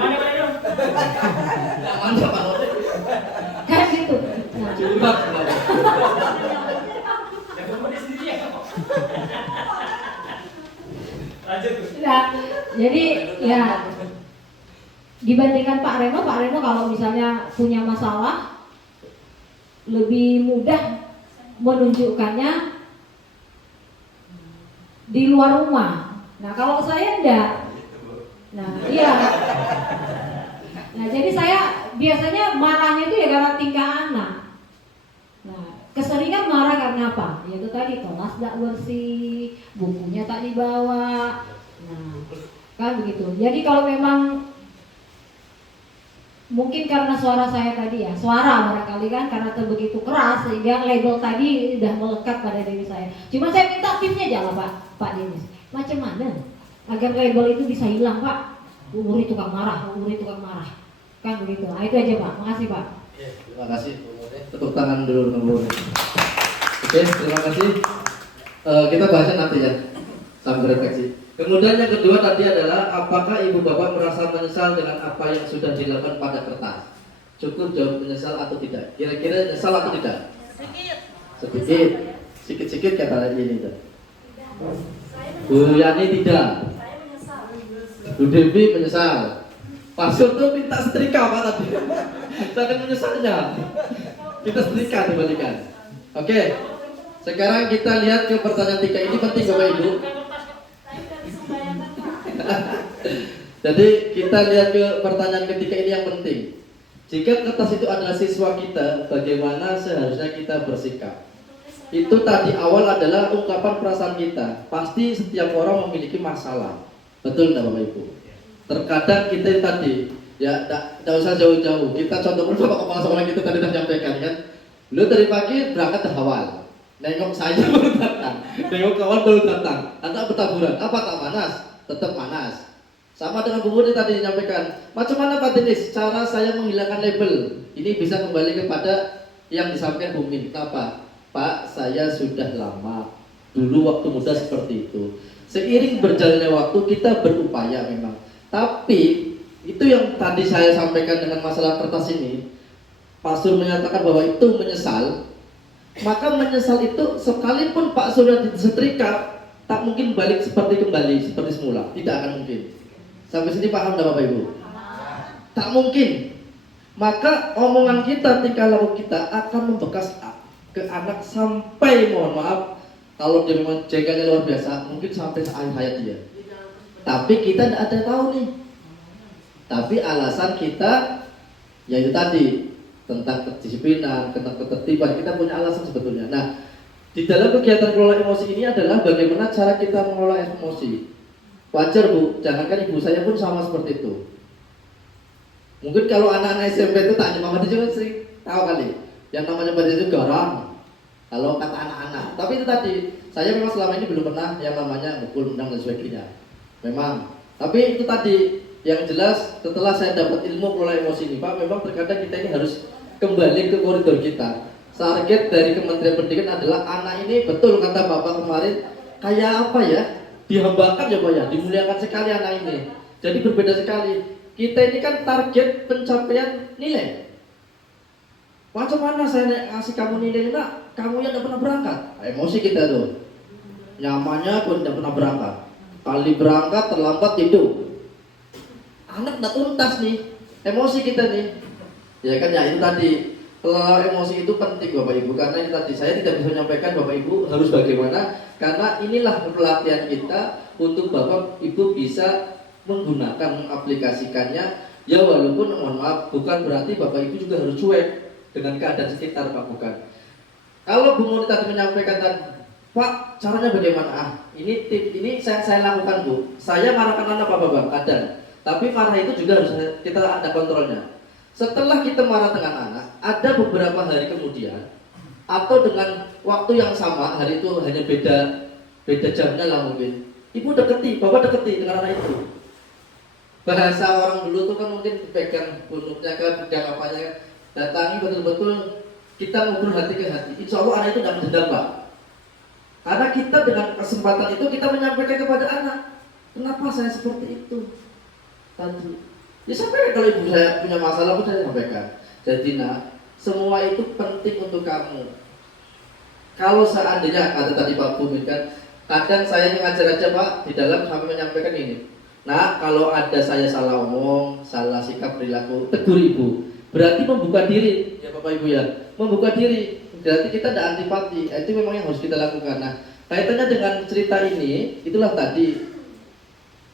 mana Pak Reno? Nyaman siapa? Kan gitu. Nah, Curhat. Ya kemudian sendiri ya kok. Lanjut. nah, jadi ya dibandingkan Pak Reno kalau misalnya punya masalah lebih mudah menunjukkannya di luar rumah. Nah kalau saya enggak. Nah iya. Nah jadi saya biasanya marahnya itu ya karena tingkah anak. Nah keseringan marah karena apa? Yaitu tadi kelas tidak bersih, bukunya tak dibawa. Nah kan begitu. Jadi kalau memang mungkin karena suara saya tadi ya, suara barangkali kan karena begitu keras sehingga label tadi udah melekat pada diri saya. Cuma saya minta tipsnya aja lah Pak Denis. Macam mana agar label itu bisa hilang Pak? Umuri tukang marah, kan begitu. Nah, itu aja Pak. Makasih Pak. Terima kasih. Tepuk tangan dulu Bu. Oke, terima kasih. Kita bahasnya nanti ya, sambil refleksi. Kemudian yang kedua tadi adalah apakah ibu bapak merasa menyesal dengan apa yang sudah dilakukan pada kertas? Cukup jawab menyesal atau tidak. Kira-kira menyesal atau tidak? Sedikit. Sedikit kata ini tuh. Bu Yani tidak. Bu Devi menyesal. Pak Sur tuh minta setrika Pak tadi. Saya menyesalnya. Kita setrika dibalikan. Oke. Sekarang kita lihat ke pertanyaan 3 ini penting Bapak Ibu. Jadi kita lihat ke pertanyaan ketiga ini yang penting. Jika kertas itu adalah siswa kita, bagaimana seharusnya kita bersikap? Itu tadi awal adalah ungkapan perasaan kita. Pasti setiap orang memiliki masalah. Betul enggak Bapak Ibu? Terkadang kita tadi ya tidak usah jauh-jauh. Kita contoh bersama kepala sekolah kita tadi sudah menyampaikan kan. Lu dari pagi berangkat ke awal. Nengok saya baru datang. Nengok kawan baru datang. Anda bertaburan. Apa tak panas? Tetap panas. Sama dengan Bu Murni tadi menyampaikan, macam mana Pak Denis cara saya menghilangkan label? Ini bisa kembali kepada yang disampaikan Bu Min. Kenapa? Pak, saya sudah lama dulu waktu muda seperti itu. Seiring berjalannya waktu kita berupaya memang. Tapi itu yang tadi saya sampaikan dengan masalah kertas ini, Pak Sur menyatakan bahwa itu menyesal. Maka menyesal itu sekalipun Pak Sur disetrika, tak mungkin balik seperti semula. Tidak akan mungkin. Sampai sini paham enggak Bapak Ibu? Tak mungkin. Maka omongan kita, tingkah laku kita akan membekas ke anak sampai, mohon maaf, kalau dia memang jengkelnya luar biasa, mungkin sampai seakhir hayat dia. Tapi kita tidak ada tahu nih. Tapi alasan kita yaitu tadi tentang kedisiplinan, tentang ketertiban, kita punya alasan sebetulnya. Nah, di dalam kegiatan kelola emosi ini adalah bagaimana cara kita mengelola emosi. Wajar Bu, jangankan ibu saya pun sama seperti itu. Mungkin kalau anak-anak SMP itu tanya Mama dia juga sering tahu kali. Yang namanya pada itu garang. Kalau kata anak-anak. Tapi itu tadi, saya memang selama ini belum pernah yang namanya mukul, menang dan sebagainya. Memang. Tapi itu tadi, yang jelas setelah saya dapat ilmu mengelola emosi ini, Pak, memang terkadang kita ini harus kembali ke koridor kita. Target dari Kementerian Pendidikan adalah anak ini, betul kata Bapak kemarin, kayak apa ya? Dihambakan ya Pak ya, dimuliakan sekali anak ini. Jadi berbeda sekali. Kita ini kan target pencapaian nilai. Macam mana saya ngasih kamu nilai nak? Kamu yang tidak pernah berangkat. Emosi kita tuh. Nyamannya pun tidak pernah berangkat. Kali berangkat terlambat tidur. Anak tidak tuntas nih. Emosi kita nih. Ya kan ya itu tadi. Kelola emosi itu penting Bapak Ibu, karena ini tadi saya tidak bisa menyampaikan Bapak Ibu harus bagaimana, karena inilah pelatihan kita untuk Bapak Ibu bisa menggunakan, mengaplikasikannya. Ya walaupun mohon maaf, bukan berarti Bapak Ibu juga harus cuek dengan keadaan sekitar Pak, bukan. Kalau Bu Murni tadi menyampaikan tadi, Pak caranya bagaimana? Ini tip, ini saya lakukan Bu. Saya marahkan anak Pak Bapak, ada. Tapi marah itu juga harus kita ada kontrolnya. Setelah kita marah dengan anak, ada beberapa hari kemudian atau dengan waktu yang sama, hari itu hanya beda jamnya lah mungkin. Ibu deketi, Bapak deketi dengan anak itu. Bahasa orang dulu tuh kan mungkin pegang punuknya kan, pegang apanya, datangi betul-betul kita ngobrol hati ke hati. Insya Allah anak itu tidak mendendam Pak. Karena kita dengan kesempatan itu kita menyampaikan kepada anak, kenapa saya seperti itu tadi. Ya sampaikan kalau ibu saya punya masalah pun saya sampaikan. Jadi nak, semua itu penting untuk kamu. Kalau seandainya, kata tadi Pak Bumin kan, kadang saya ngajar aja Pak, di dalam sampai menyampaikan ini. Nah, kalau ada saya salah omong, salah sikap perilaku, tegur ibu. Berarti membuka diri, ya Bapak Ibu ya, membuka diri. Berarti kita tidak antipati. Itu memang yang harus kita lakukan. Nah, kaitannya dengan cerita ini, itulah tadi.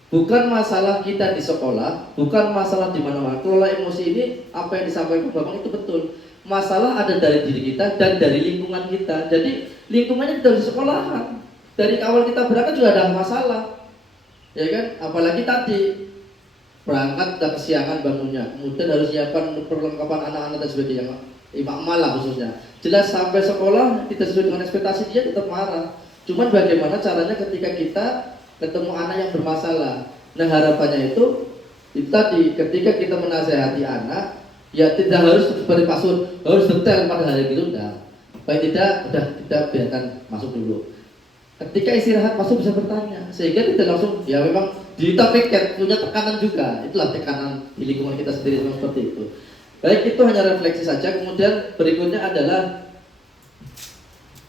Bukan masalah kita di sekolah, bukan masalah di mana-mana. Kelola emosi ini, apa yang disampaikan Bapak itu betul. Masalah ada dari diri kita dan dari lingkungan kita. Jadi lingkungannya dari sekolahan. Dari awal kita berangkat juga ada masalah, ya kan? Apalagi tadi berangkat udah kesiangan bangunnya, kemudian harus siapkan perlengkapan anak-anak dan sebagainya. Imam malah khususnya. Jelas sampai sekolah tidak sesuai dengan ekspektasi, dia tetap marah. Cuman bagaimana caranya ketika kita ketemu anak yang bermasalah. Nah harapannya itu tadi ketika kita menasehati anak, ya tidak harus seperti pasur, harus detail pada hari itu enggak. Baik tidak, udah tidak biarkan masuk dulu. Ketika istirahat masuk bisa bertanya, sehingga tidak langsung ya memang di piket punya tekanan juga. Itulah tekanan di lingkungan kita sendiri seperti itu. Baik, itu hanya refleksi saja. Kemudian berikutnya adalah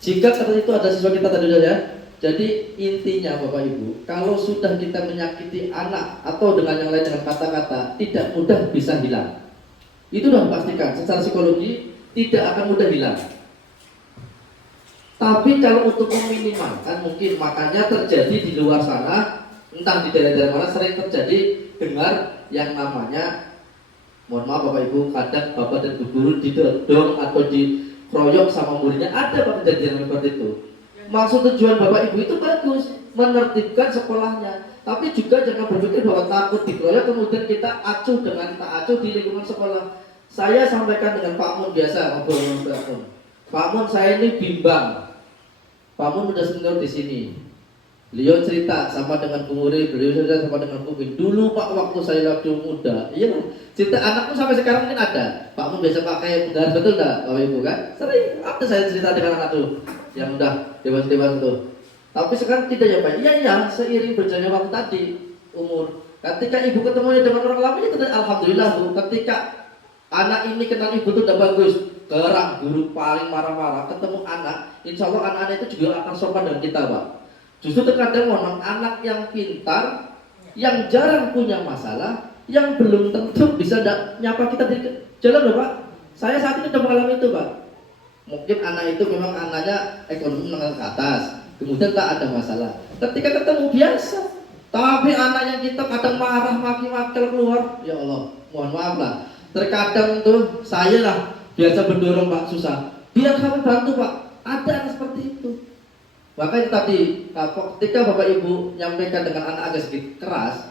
jika seperti itu ada siswa kita tadi ya. Jadi intinya Bapak Ibu, kalau sudah kita menyakiti anak atau dengan yang lain dengan kata-kata, tidak mudah bisa hilang. Itu sudah dipastikan secara psikologi tidak akan mudah hilang. Tapi kalau untuk meminimalkan, mungkin makanya terjadi di luar sana, entah di daerah-daerah mana sering terjadi dengar yang namanya, mohon maaf Bapak Ibu, kadang Bapak dan Bu Guru didorong atau dikeroyok sama muridnya, ada Pak kejadian seperti itu. Maksud tujuan Bapak Ibu itu bagus, menertibkan sekolahnya, tapi juga jangan berpikir bahwa takut dikeroyok kemudian kita acuh dengan tak acuh di lingkungan sekolah. Saya sampaikan dengan Pak Mun biasa ngobrol dengan Pak Mun. Pak Mun, saya ini bimbang. Pak Mun udah senior di sini. Beliau cerita sama dengan Bu Muri, beliau cerita sama dengan Bu Bin. Dulu Pak waktu saya waktu muda, iya cerita anakku sampai sekarang mungkin ada. Pak Mun biasa pakai benar betul enggak Bapak Ibu kan? Sering ada saya cerita dengan anak tuh yang udah dewasa tuh. Tapi sekarang tidak ya Pak. Iya seiring berjalannya waktu tadi umur. Ketika ibu ketemunya dengan orang lama itu alhamdulillah Bu. Ketika anak ini kenal ibu tuh udah bagus. Kerang guru paling marah-marah ketemu anak, insya Allah anak-anak itu juga akan sopan dengan kita Pak. Justru terkadang mohon anak yang pintar, yang jarang punya masalah, yang belum tentu bisa nyapa kita di jalan loh Pak. Saya saat ini sudah mengalami itu Pak. Mungkin anak itu memang anaknya ekonomi menengah ke atas, kemudian tak ada masalah. Ketika ketemu biasa, tapi anak yang kita kadang marah, maki-maki keluar, ya Allah, mohon maaf lah. Terkadang tuh saya lah biasa mendorong Pak susah, biar kami bantu Pak. Ada yang seperti itu. Makanya tadi ketika Bapak Ibu nyampaikan dengan anak agak sedikit keras,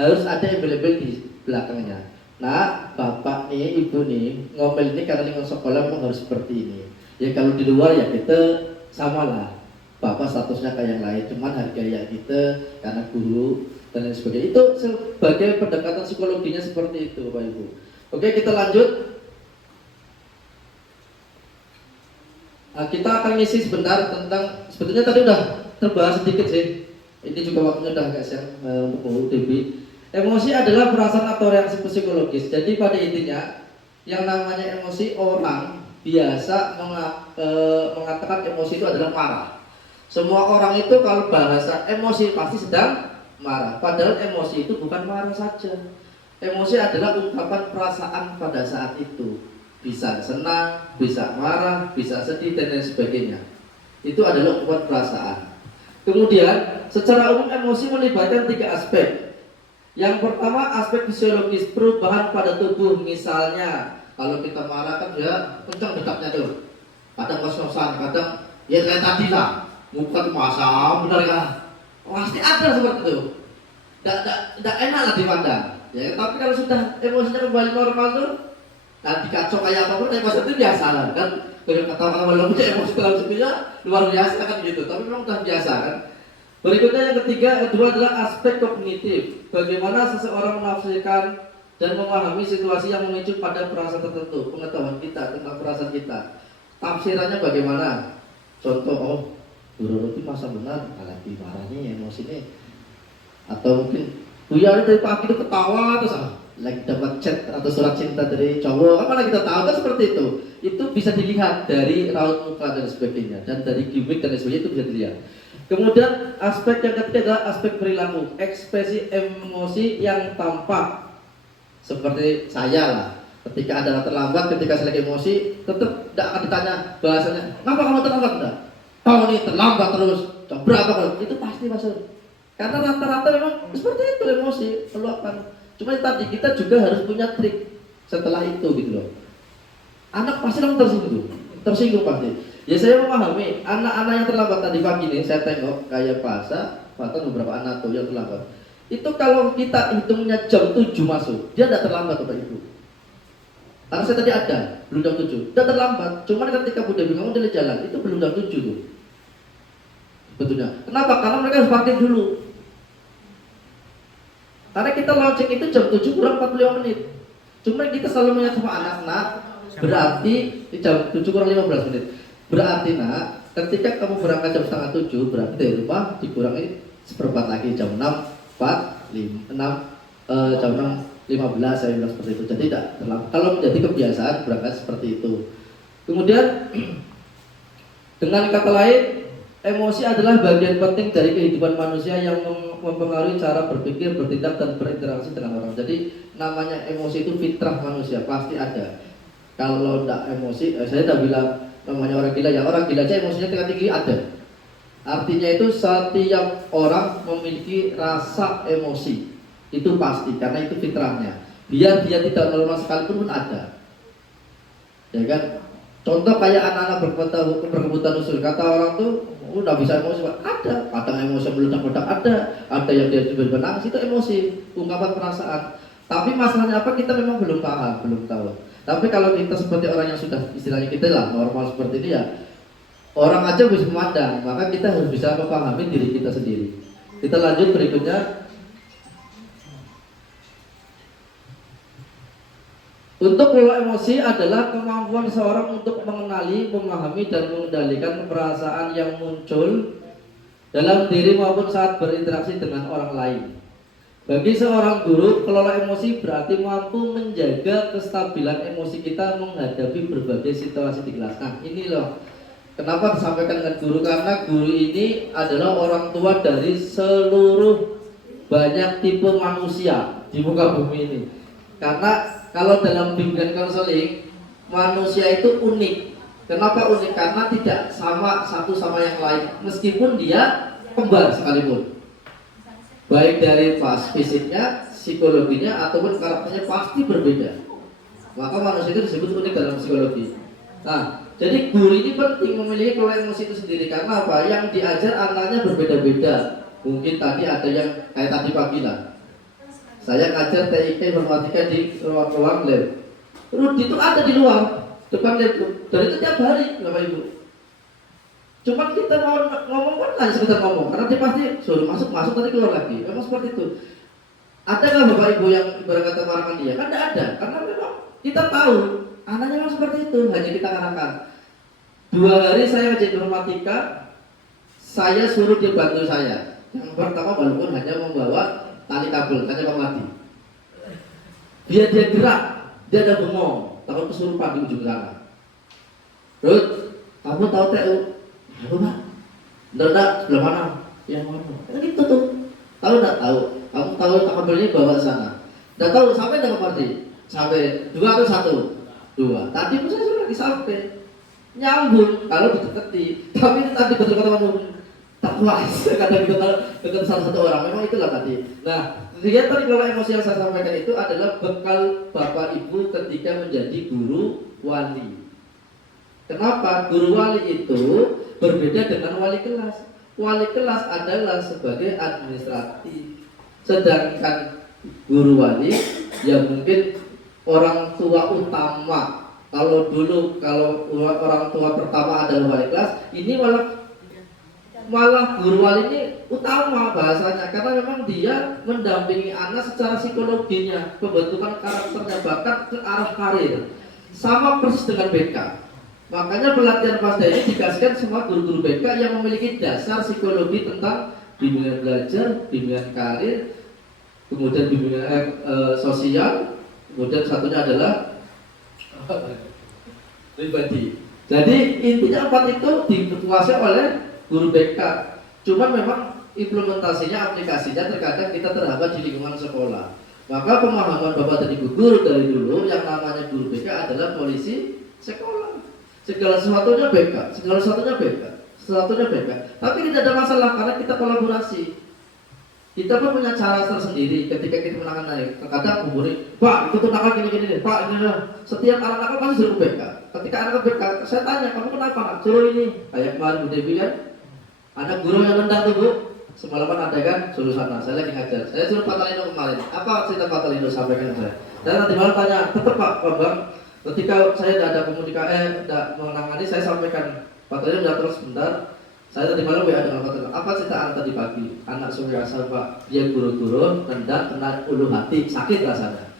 harus ada yang embel-embel di belakangnya. Nah, Bapak nih, Ibu nih, ngomel ini karena lingkungan sekolah memang harus seperti ini. Ya kalau di luar ya kita samalah. Bapak statusnya kayak yang lain, cuman harganya kita karena guru dan lain sebagainya. Itu sebagai pendekatan psikologinya seperti itu, Bapak Ibu. Oke, kita lanjut. Nah, kita akan ngisi sebentar tentang, sebetulnya tadi udah terbahas sedikit sih. Ini juga waktunya udah agak siang untuk UTB. Emosi adalah perasaan atau reaksi psikologis. Jadi pada intinya yang namanya emosi, orang biasa mengatakan emosi itu adalah marah. Semua orang itu kalau bahasa emosi pasti sedang marah. Padahal emosi itu bukan marah saja. Emosi adalah ungkapan perasaan pada saat itu. Bisa senang, bisa marah, bisa sedih dan lain sebagainya. Itu adalah ungkapan perasaan. Kemudian secara umum emosi melibatkan 3 aspek. Yang pertama aspek fisiologis, perubahan pada tubuh. Misalnya kalau kita marah kan ya kencang detaknya tuh, kadang kos-kosan, kadang ya kayak tadi lah, muka pasang, benar ya, pasti ada seperti itu. Tidak enak lah dipandang. Ya, tapi kalau sudah emosinya kembali normal tuh, nanti kacau kayak apapun, emosi itu biasa lah kan. Kalau kata-kata malam punya emosi dalam sepinya luar biasa kan gitu, tapi memang sudah biasa kan. Berikutnya yang kedua adalah aspek kognitif. Bagaimana seseorang menafsirkan dan memahami situasi yang memicu pada perasaan tertentu. Pengetahuan kita tentang perasaan kita, tafsirannya bagaimana? Contoh, oh Guru Ruti masa benar lagi marahnya emosi ini. Atau mungkin Buya dari pagi itu ketawa terus lagi dapat chat atau surat cinta dari cowok, apa lagi kita tahu kan seperti itu bisa dilihat dari raut muka dan sebagainya, dan dari gimmick dan sebagainya itu bisa dilihat. Kemudian aspek yang ketiga adalah aspek perilaku, ekspresi emosi yang tampak. Seperti saya lah, ketika ada terlambat, ketika saya lagi emosi, tetap tidak akan ditanya bahasanya, kenapa kamu terlambat? Enggak. Oh ini terlambat terus, berapa kalau itu pasti masuk. Karena rata-rata memang seperti itu emosi, peluapan. Cuma tadi kita juga harus punya trik setelah itu gitu loh. Anak pasti langsung tersinggung pasti. Ya saya memahami anak-anak yang terlambat tadi pagi nih, saya tengok kayak bahkan beberapa anak tuh yang terlambat. Itu kalau kita hitungnya jam 7 masuk, dia tidak terlambat Bapak Ibu. Karena saya tadi ada, belum jam 7, tidak terlambat. Cuman ketika Bunda bingung dari jalan, itu belum jam 7 tuh. Betulnya. Kenapa? Karena mereka harus parkir dulu. Karena kita launching itu jam 7 kurang 45 menit. Cuma kita selalu menyatakan sama anak-anak, berarti jam 7 kurang 15 menit. Berarti nak, ketika kamu berangkat jam setengah 7, berarti dari rumah dikurangi seperempat lagi jam 6.15 saya bilang seperti itu. Jadi tidak terlambat. Kalau menjadi kebiasaan berangkat seperti itu. Kemudian dengan kata lain, emosi adalah bagian penting dari kehidupan manusia yang mempengaruhi cara berpikir, bertindak, dan berinteraksi dengan orang. Jadi namanya emosi itu fitrah manusia, pasti ada. Kalau tidak emosi, saya tidak bilang namanya orang gila, ya orang gila aja emosinya tinggi ada. Artinya itu setiap orang memiliki rasa emosi, itu pasti, karena itu fitrahnya. Biar dia tidak normal sekalipun pun ada, ya kan? Contoh kayak anak-anak berkebutuhan khusus, kata orang tuh udah bisa emosi, ada, kadang emosi meledak-ledak ada yang dia tiba-tiba nangis, itu emosi, ungkapan perasaan. Tapi masalahnya apa? Kita memang belum paham, belum tahu. Tapi kalau kita seperti orang yang sudah istilahnya kita lah normal seperti ini ya, orang aja bisa memandang, maka kita harus bisa memahami diri kita sendiri. Kita lanjut berikutnya. Untuk mengelola emosi adalah kemampuan seorang untuk mengenali, memahami, dan mengendalikan perasaan yang muncul dalam diri maupun saat berinteraksi dengan orang lain. Bagi seorang guru, kelola emosi berarti mampu menjaga kestabilan emosi kita menghadapi berbagai situasi di kelas. Nah ini loh, kenapa disampaikan dengan guru, karena guru ini adalah orang tua dari seluruh banyak tipe manusia di muka bumi ini. Karena kalau dalam bimbingan konseling, manusia itu unik. Kenapa unik? Karena tidak sama satu sama yang lain, meskipun dia kembar sekalipun. Baik dari fisiknya, psikologinya, ataupun karakternya pasti berbeda. Maka manusia itu disebut unik dalam psikologi. Nah, jadi guru ini penting memiliki kelola emosi itu sendiri. Karena apa? Yang diajar anaknya berbeda-beda. Mungkin tadi ada yang kayak tadi pagi lah, saya ngajar TIK informatika di ruang lab. Rudi itu ada di luar depan lab, dan itu tiap hari Bapak Ibu. Cuman kita mau ngomong kan hanya sekedar ngomong, karena dia pasti suruh masuk nanti keluar lagi. Memang seperti itu. Ada nggak Bapak Ibu yang ibarat kata marahkan dia? Kan tidak ada, karena memang kita tahu anaknya memang seperti itu, hanya kita arahkan. 2 hari saya ngajar informatika, saya suruh dia bantu saya. Yang pertama walaupun hanya membawa tali kabel, hanya memati. Dia gerak, dia ada bengong, takut kesurupan di ujung sana. Ruth, kamu tahu TU? Aku Pak. Enggak, sebelah mana? Yang mana? Kan itu tuh. Tahu enggak tahu? Kamu tahu kabelnya bawa ke sana. Enggak tahu sampai enggak ngerti. Sampai 2 atau 1? 2. Tadi pun saya sudah lagi sampai. Nyambung kalau didekati. Tapi tadi betul kata kamu tak puas. Kadang kita dekat salah satu orang. Memang itulah tadi. Nah, kegiatan tadi kalau emosi yang saya sampaikan itu adalah bekal Bapak Ibu ketika menjadi guru wali. Kenapa? Guru wali itu berbeda dengan wali kelas. Wali kelas adalah sebagai administratif, sedangkan guru wali yang mungkin orang tua utama. Kalau dulu orang tua pertama adalah wali kelas, ini malah guru wali ini utama bahasanya, karena memang dia mendampingi anak secara psikologinya, pembentukan karakternya, bahkan ke arah karir. Sama persis dengan BK. Makanya pelatihan pasca ini dikasihkan semua guru-guru BK yang memiliki dasar psikologi tentang bimbingan belajar, bimbingan karir, kemudian bimbingan sosial, kemudian satunya adalah pribadi. Jadi intinya 4 itu dikuasai oleh guru BK. Cuman memang implementasinya, aplikasinya terkadang kita terhambat di lingkungan sekolah. Maka pemahaman Bapak dan Ibu guru dari dulu yang namanya guru BK adalah polisi sekolah. Segala sesuatunya BK, segala sesuatunya BK, sesuatunya BK. Tapi tidak ada masalah karena kita kolaborasi. Kita pun punya cara tersendiri ketika kita menangani. Terkadang umuri, Pak itu tuh nakal gini, Pak ini. Setiap anak nakal pasti suruh BK. Ketika anak BK, saya tanya, kamu kenapa nak suruh ini? Kayak kemarin Bu Devi kan, ada guru yang nendang tuh Bu. Semalaman ada kan, suruh sana. Saya lagi ngajar. Saya suruh Pak Talino kemarin. Apa cerita Pak Talino sampaikan ke saya? Dan nanti malam tanya, tetap Pak Bambang. Ketika saya tidak ada komunikasi, tidak menangani, saya sampaikan. Pak Talino datang sebentar. Saya tadi malam WA dengan Pak Talino. Apa cerita anak tadi pagi? Anak suri asal Pak, dia guru-guru, nendang, kena ulu hati, sakit rasanya.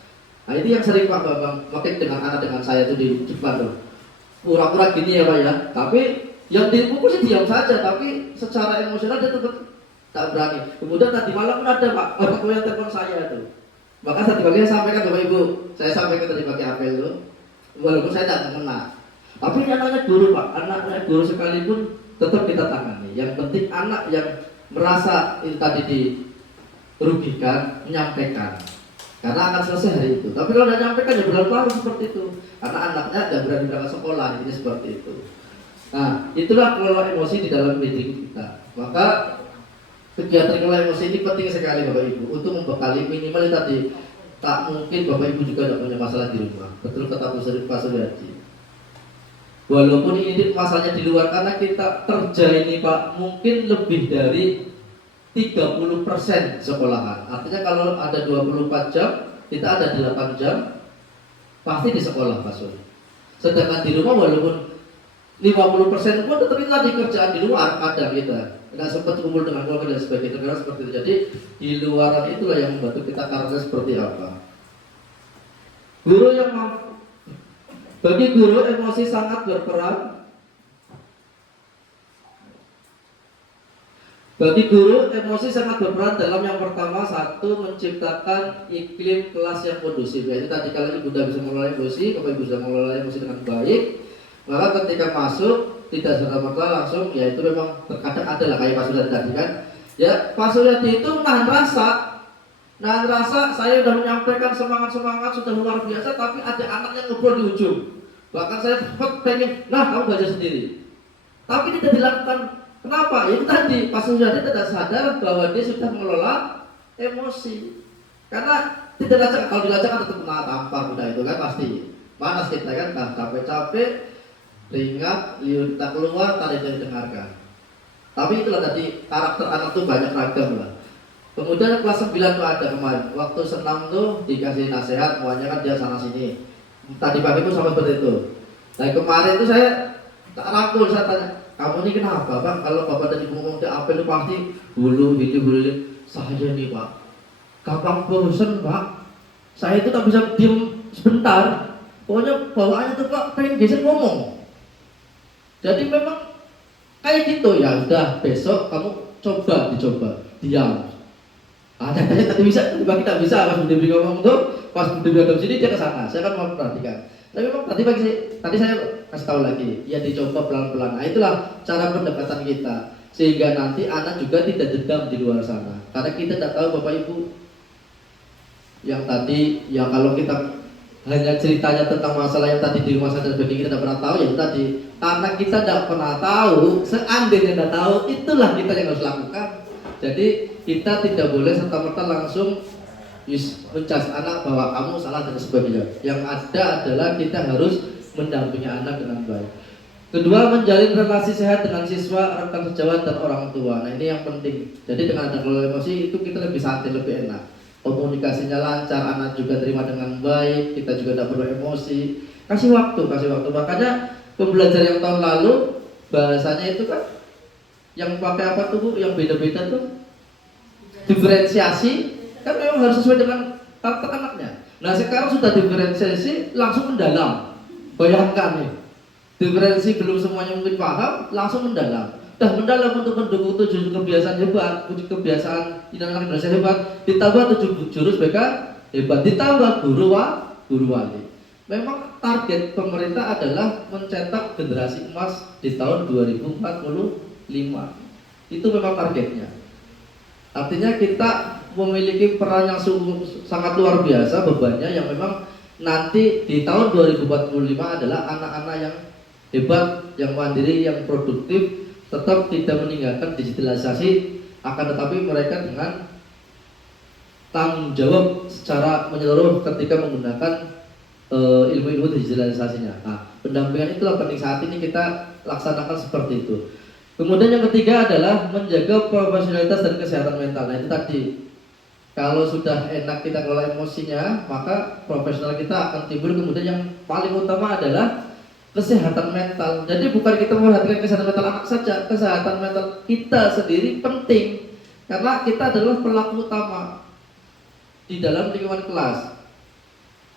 Nah ini yang sering Pak Bambang makin dengan anak dengan saya itu di depan tuh. Pura-pura gini ya Pak ya. Tapi yang dipukul sih diam saja, tapi secara emosional dia tetap tak berani. Kemudian tadi malam pun ada Pak, orang tua yang telepon saya itu. Maka tadi pagi saya sampaikan Bapak Ibu, saya sampaikan tadi pagi apel itu, walaupun saya tidak mengenal. Tapi yang namanya guru Pak, anaknya guru sekalipun tetap kita tangani. Yang penting anak yang merasa ini tadi dirugikan, menyampaikan. Karena akan selesai hari itu. Tapi kalau tidak menyampaikan ya berlarut seperti itu. Karena anaknya tidak berani berangkat sekolah, ini seperti itu. Nah, itulah kelola emosi di dalam pendidikan kita. Maka kegiatan kelola emosi ini penting sekali Bapak Ibu untuk membekali minimal tadi. Tak mungkin Bapak Ibu juga tidak punya masalah di rumah. Betul kata Pak Suryadi. Walaupun ini masalahnya di luar karena kita kerja ini Pak mungkin lebih dari 30% sekolahan. Artinya kalau ada 24 jam, kita ada 8 jam pasti di sekolah Pak Sur. Sedangkan di rumah walaupun 50% pun tetap kita di kerjaan di luar kadang kita tidak sempat kumpul dengan keluarga dan sebagainya. Karena seperti itu. Jadi di luaran itulah yang membantu kita karakter seperti apa. Guru yang mampu. Bagi guru emosi sangat berperan. Bagi guru emosi sangat berperan dalam yang pertama satu menciptakan iklim kelas yang kondusif. Yaitu tadi kalau Ibu sudah bisa mengelola emosi, kalau Ibu sudah mengelola emosi dengan baik, maka ketika masuk tidak serta-merta langsung, ya itu memang terkadang adalah kayak Pak Suryadi tadi kan. Ya Pak Suryadi itu nahan rasa. Nahan rasa, saya sudah menyampaikan semangat-semangat sudah luar biasa, tapi ada anak yang ngobrol di ujung. Bahkan saya pengen, nah kamu belajar sendiri. Tapi tidak dilakukan. Kenapa? Itu tadi Pak Suryadi tidak sadar bahwa dia sudah mengelola emosi. Karena tidak dilacak, kalau dilacak kan tetap kena tampar udah itu kan pasti. Panas kita kan, capek-capek, ringat, liur kita keluar, tadi dengarkan. Tapi itulah tadi karakter anak tuh banyak ragam lah. Kemudian kelas 9 tuh ada kemarin. Waktu senam tuh dikasih nasihat, semuanya kan dia sana sini. Tadi pagi tuh sama seperti itu. Nah kemarin itu saya tak rangkul, saya tanya, kamu ini kenapa Bang? Kalau Bapak tadi ngomong ke apa itu pasti bulu. Saya nih Pak, gampang bosen Pak. Saya itu tak bisa diem sebentar. Pokoknya bawaannya tuh Pak pengen geser ngomong. Jadi memang kayak gitu ya. Udah besok kamu dicoba diam. Tadi bisa, tiba kita bisa. Pas Budi ngomong tuh, pas Budi datang sini dia ke sana. Saya kan mau perhatikan. Tapi memang tadi saya kasih tahu lagi, ya dicoba pelan-pelan. Nah itulah cara pendekatan kita, sehingga nanti anak juga tidak dendam di luar sana. Karena kita tidak tahu Bapak Ibu, yang tadi, yang kalau kita hanya ceritanya tentang masalah yang tadi di rumah saya dan sebagainya kita tidak pernah tahu, ya tadi karena kita tidak pernah tahu, seandainya tidak tahu, itulah kita yang harus lakukan. Jadi kita tidak boleh serta-merta langsung mencas anak bahwa kamu salah dan sebagainya. Yang ada adalah kita harus mendampingi anak dengan baik. Kedua, menjalin relasi sehat dengan siswa, rekan sejawat dan orang tua. Nah ini yang penting. Jadi dengan ada kelola emosi itu kita lebih santai, lebih enak. Komunikasinya lancar, anak juga terima dengan baik. Kita juga tidak perlu emosi. Kasih waktu. Makanya pembelajaran yang tahun lalu bahasanya itu kan yang pakai apa tuh Bu? Yang beda-beda tuh diferensiasi. Kan memang harus sesuai dengan karakter anaknya. Nah sekarang sudah diferensiasi langsung mendalam. Bayangkan nih, diferensi belum semuanya mungkin paham, langsung mendalam. dah mendalam untuk mendukung 7 kebiasaan hebat, 7 kebiasaan anak Indonesia hebat, ditambah 7 jurus BK hebat, ditambah guru wali. Memang target pemerintah adalah mencetak generasi emas di tahun 2045. Itu memang targetnya. Artinya kita memiliki peran yang sangat luar biasa bebannya, yang memang nanti di tahun 2045 adalah anak-anak yang hebat, yang mandiri, yang produktif, tetap tidak meninggalkan digitalisasi, akan tetapi mereka dengan tanggung jawab secara menyeluruh ketika menggunakan ilmu-ilmu digitalisasinya. Nah, pendampingan itulah penting saat ini kita laksanakan seperti itu. Kemudian yang ketiga adalah menjaga profesionalitas dan kesehatan mental. Nah, itu tadi. Kalau sudah enak kita kelola emosinya, maka profesional kita akan timbul. Kemudian yang paling utama adalah kesehatan mental. Jadi bukan kita memperhatikan kesehatan mental anak saja, kesehatan mental kita sendiri penting. Karena kita adalah pelaku utama di dalam lingkungan kelas.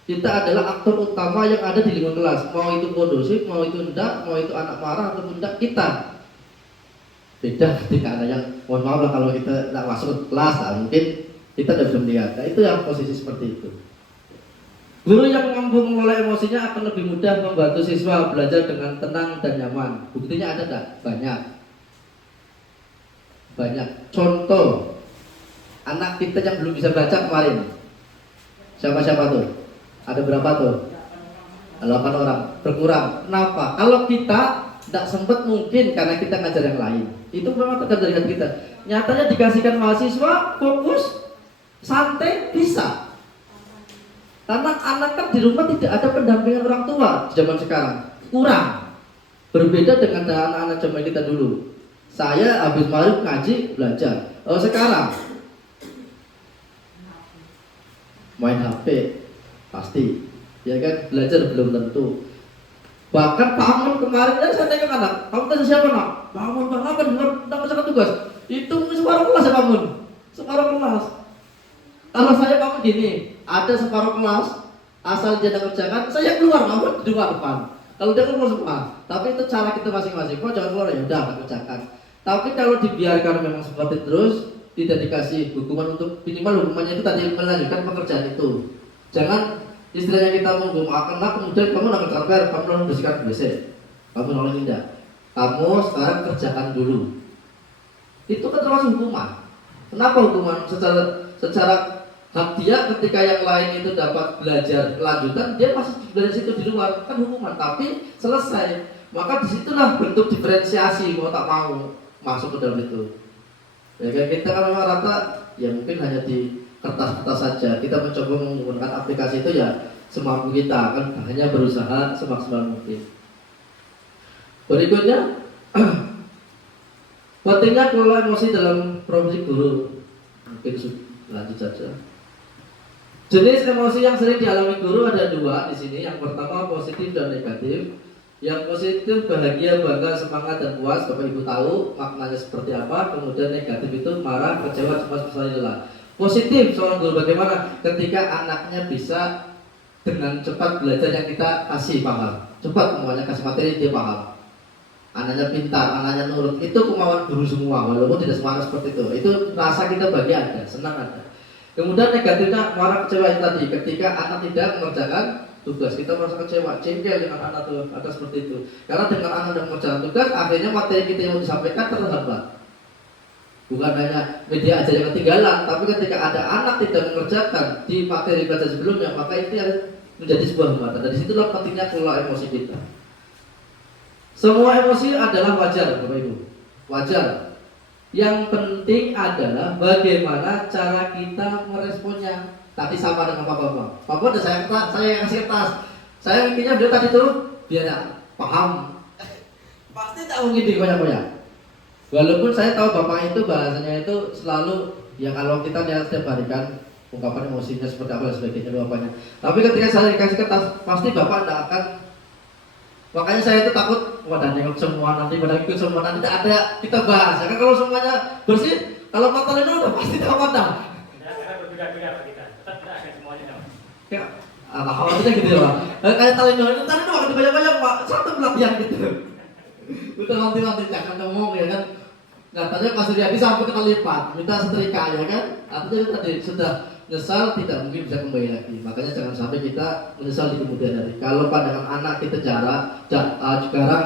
Kita adalah aktor utama yang ada di lingkungan kelas. Mau itu kondusif, mau itu enggak, mau itu anak marah atau enggak, kita. Beda ketika ada yang, mohon maaf lah kalau kita tidak masuk ke kelas, nah mungkin kita tidak bisa melihat. Nah, itu yang posisi seperti itu. Guru yang mampu mengelola emosinya akan lebih mudah membantu siswa belajar dengan tenang dan nyaman. Buktinya ada enggak? Banyak. Contoh, anak kita yang belum bisa baca kemarin. Siapa tuh? Ada berapa tuh? 8 orang. Berkurang. Kenapa? Kalau kita tidak sempat mungkin karena kita ngajar yang lain. Itu memang tergantung dari kita. Nyatanya dikasihkan mahasiswa fokus, santai, bisa. Karena anak kan di rumah tidak ada pendampingan orang tua zaman sekarang. Kurang. Berbeda dengan anak-anak zaman kita dulu. Saya habis maghrib ngaji, belajar. Sekarang main HP pasti, ya kan, belajar belum tentu. Bahkan Pak Amun kemarin kan saya tanya ke anak, kamu tanya siapa nak? Pak Amun, Pak apa dengar mengerjakan tugas? Itu separuh kelas ya Pak Amun, separuh kelas. Kalau saya Pak Amun gini, ada separuh kelas, asal dia tidak kerjakan, saya keluar Pak Amun di luar depan. Kalau dia keluar semua, tapi itu cara kita masing-masing. Kok jangan keluar ya udah nggak kerjakan. Tapi kalau dibiarkan memang seperti terus, tidak dikasih hukuman untuk minimal hukumannya itu tadi melanjutkan pekerjaan itu. Jangan istilahnya kita menghukum anak, kemudian kamu nak kerja, kamu lalu bersihkan WC, kamu nolong tidak. Kamu sekarang kerjakan dulu. Itu kan termasuk hukuman. Kenapa hukuman? Secara hak dia ketika yang lain itu dapat belajar lanjutan, dia masih dari situ di luar kan hukuman, tapi selesai. Maka disitulah bentuk diferensiasi mau tak mau masuk ke dalam itu. Ya kan kita kan memang rata ya mungkin hanya di kertas-kertas saja. Kita mencoba menggunakan aplikasi itu ya semampu kita, kan hanya berusaha semaksimal mungkin. Berikutnya pentingnya kelola emosi dalam profesi guru. Mungkin lanjut saja. Jenis emosi yang sering dialami guru ada 2 di sini. Yang pertama positif dan negatif. Yang positif bahagia, bangga, semangat dan puas. Bapak Ibu tahu maknanya seperti apa. Kemudian negatif itu marah, kecewa, cemas, bersalah, lelah. Positif seorang guru bagaimana? Ketika anaknya bisa dengan cepat belajar yang kita kasih paham. Cepat semuanya kasih materi dia paham. Anaknya pintar, anaknya nurut. Itu kemauan guru semua, walaupun tidak semangat seperti itu. Itu rasa kita bagi ada, senang ada. Kemudian negatifnya marah, kecewa itu tadi. Ketika anak tidak mengerjakan tugas, kita merasa kecewa, jengkel dengan anak itu, ada seperti itu. Karena dengan anak yang mengerjakan tugas, akhirnya materi kita yang disampaikan terhambat. Bukan hanya media ajar yang ketinggalan, tapi ketika ada anak tidak mengerjakan di materi belajar sebelumnya, maka itu menjadi sebuah hambatan. Dari situlah pentingnya kelola emosi kita. Semua emosi adalah wajar, Bapak Ibu. Wajar. Yang penting adalah bagaimana cara kita meresponnya. Tadi sama dengan Papa. Papa udah saya yang kasih kertas. Saya mikirnya beliau tadi tuh biar paham. Pasti tak mungkin dikoyak-koyak. Walaupun saya tahu Bapak itu bahasanya itu selalu ya kalau kita lihat setiap hari kan ungkapan emosinya seperti apa dan sebagainya bapaknya. Tapi ketika saya dikasih kertas pasti Bapak tidak akan. Makanya saya itu takut wadah nengok semua nanti pada ikut semua nanti tidak ada kita bahas. Ya kan kalau semuanya bersih, kalau kotornya udah pasti tak wadah. Karena berbeda-beda Pak kita, tetap tidak akan semuanya dong. Ya, khawatirnya gitu ya Pak. Kayak talino itu tadi doang dibayang-bayang Pak, satu pelatihan gitu. Udah nanti jangan ngomong ya kan. Katanya Mas Suryadi sampai kena lipat, minta setrika ya kan. Artinya tadi sudah nyesal tidak mungkin bisa kembali lagi. Makanya jangan sampai kita menyesal di kemudian hari. Kalau pandangan anak kita jarang dan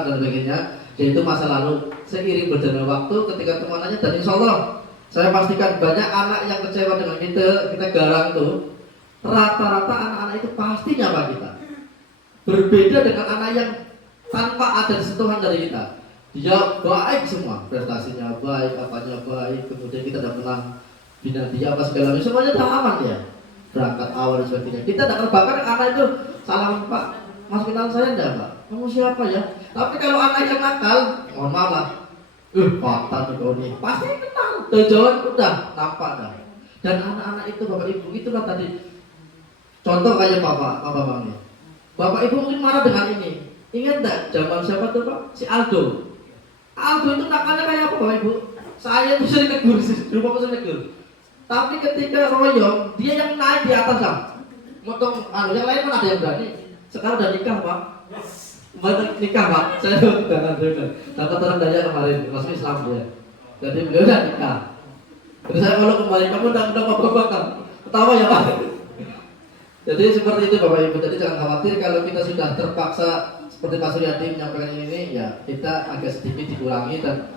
sebagainya, yaitu masa lalu. Seiring berjalannya waktu ketika temanannya, dan insya Allah saya pastikan banyak anak yang kecewa dengan kita garang tuh. Rata-rata anak-anak itu pasti nyapa kita. Berbeda dengan anak yang tanpa ada sentuhan dari kita. Dia baik semua, prestasinya baik, apanya baik, kemudian kita tidak pernah bina dia apa segala macam, semuanya dah aman dia. Berangkat awal dan sebagainya. Kita tidak bahkan anak itu salam Pak, Mas kenal saya enggak Pak? Kamu siapa ya? Tapi kalau anak yang nakal, mohon maaf lah. Kota kau nih, pasti kenal. Tujuan udah nampak dah. Dan anak-anak itu Bapak Ibu itulah tadi. Contoh kayak Bapak Bang nih. Bapak Ibu mungkin marah dengan ini. Ingat enggak zaman siapa tuh Pak? Si Aldo. Aldo itu nakalnya kayak apa Bapak Ibu? Saya itu sering negur sih, rumah sering negur. Tapi ketika royong, dia yang naik di atas lah. Motong, yang lain mana ada yang berani. Sekarang udah nikah Pak. Kemarin nikah Pak. Saya udah dapat orang daya kemarin, masuk Islam dia. Jadi beliau udah nikah. Jadi saya kalau kembali, kamu udah apa-apa kan? Ketawa ya Pak. Jadi seperti itu Bapak Ibu. Jadi jangan khawatir kalau kita sudah terpaksa seperti Pak Suryadi menyampaikan ini, ya kita agak sedikit dikurangi. Dan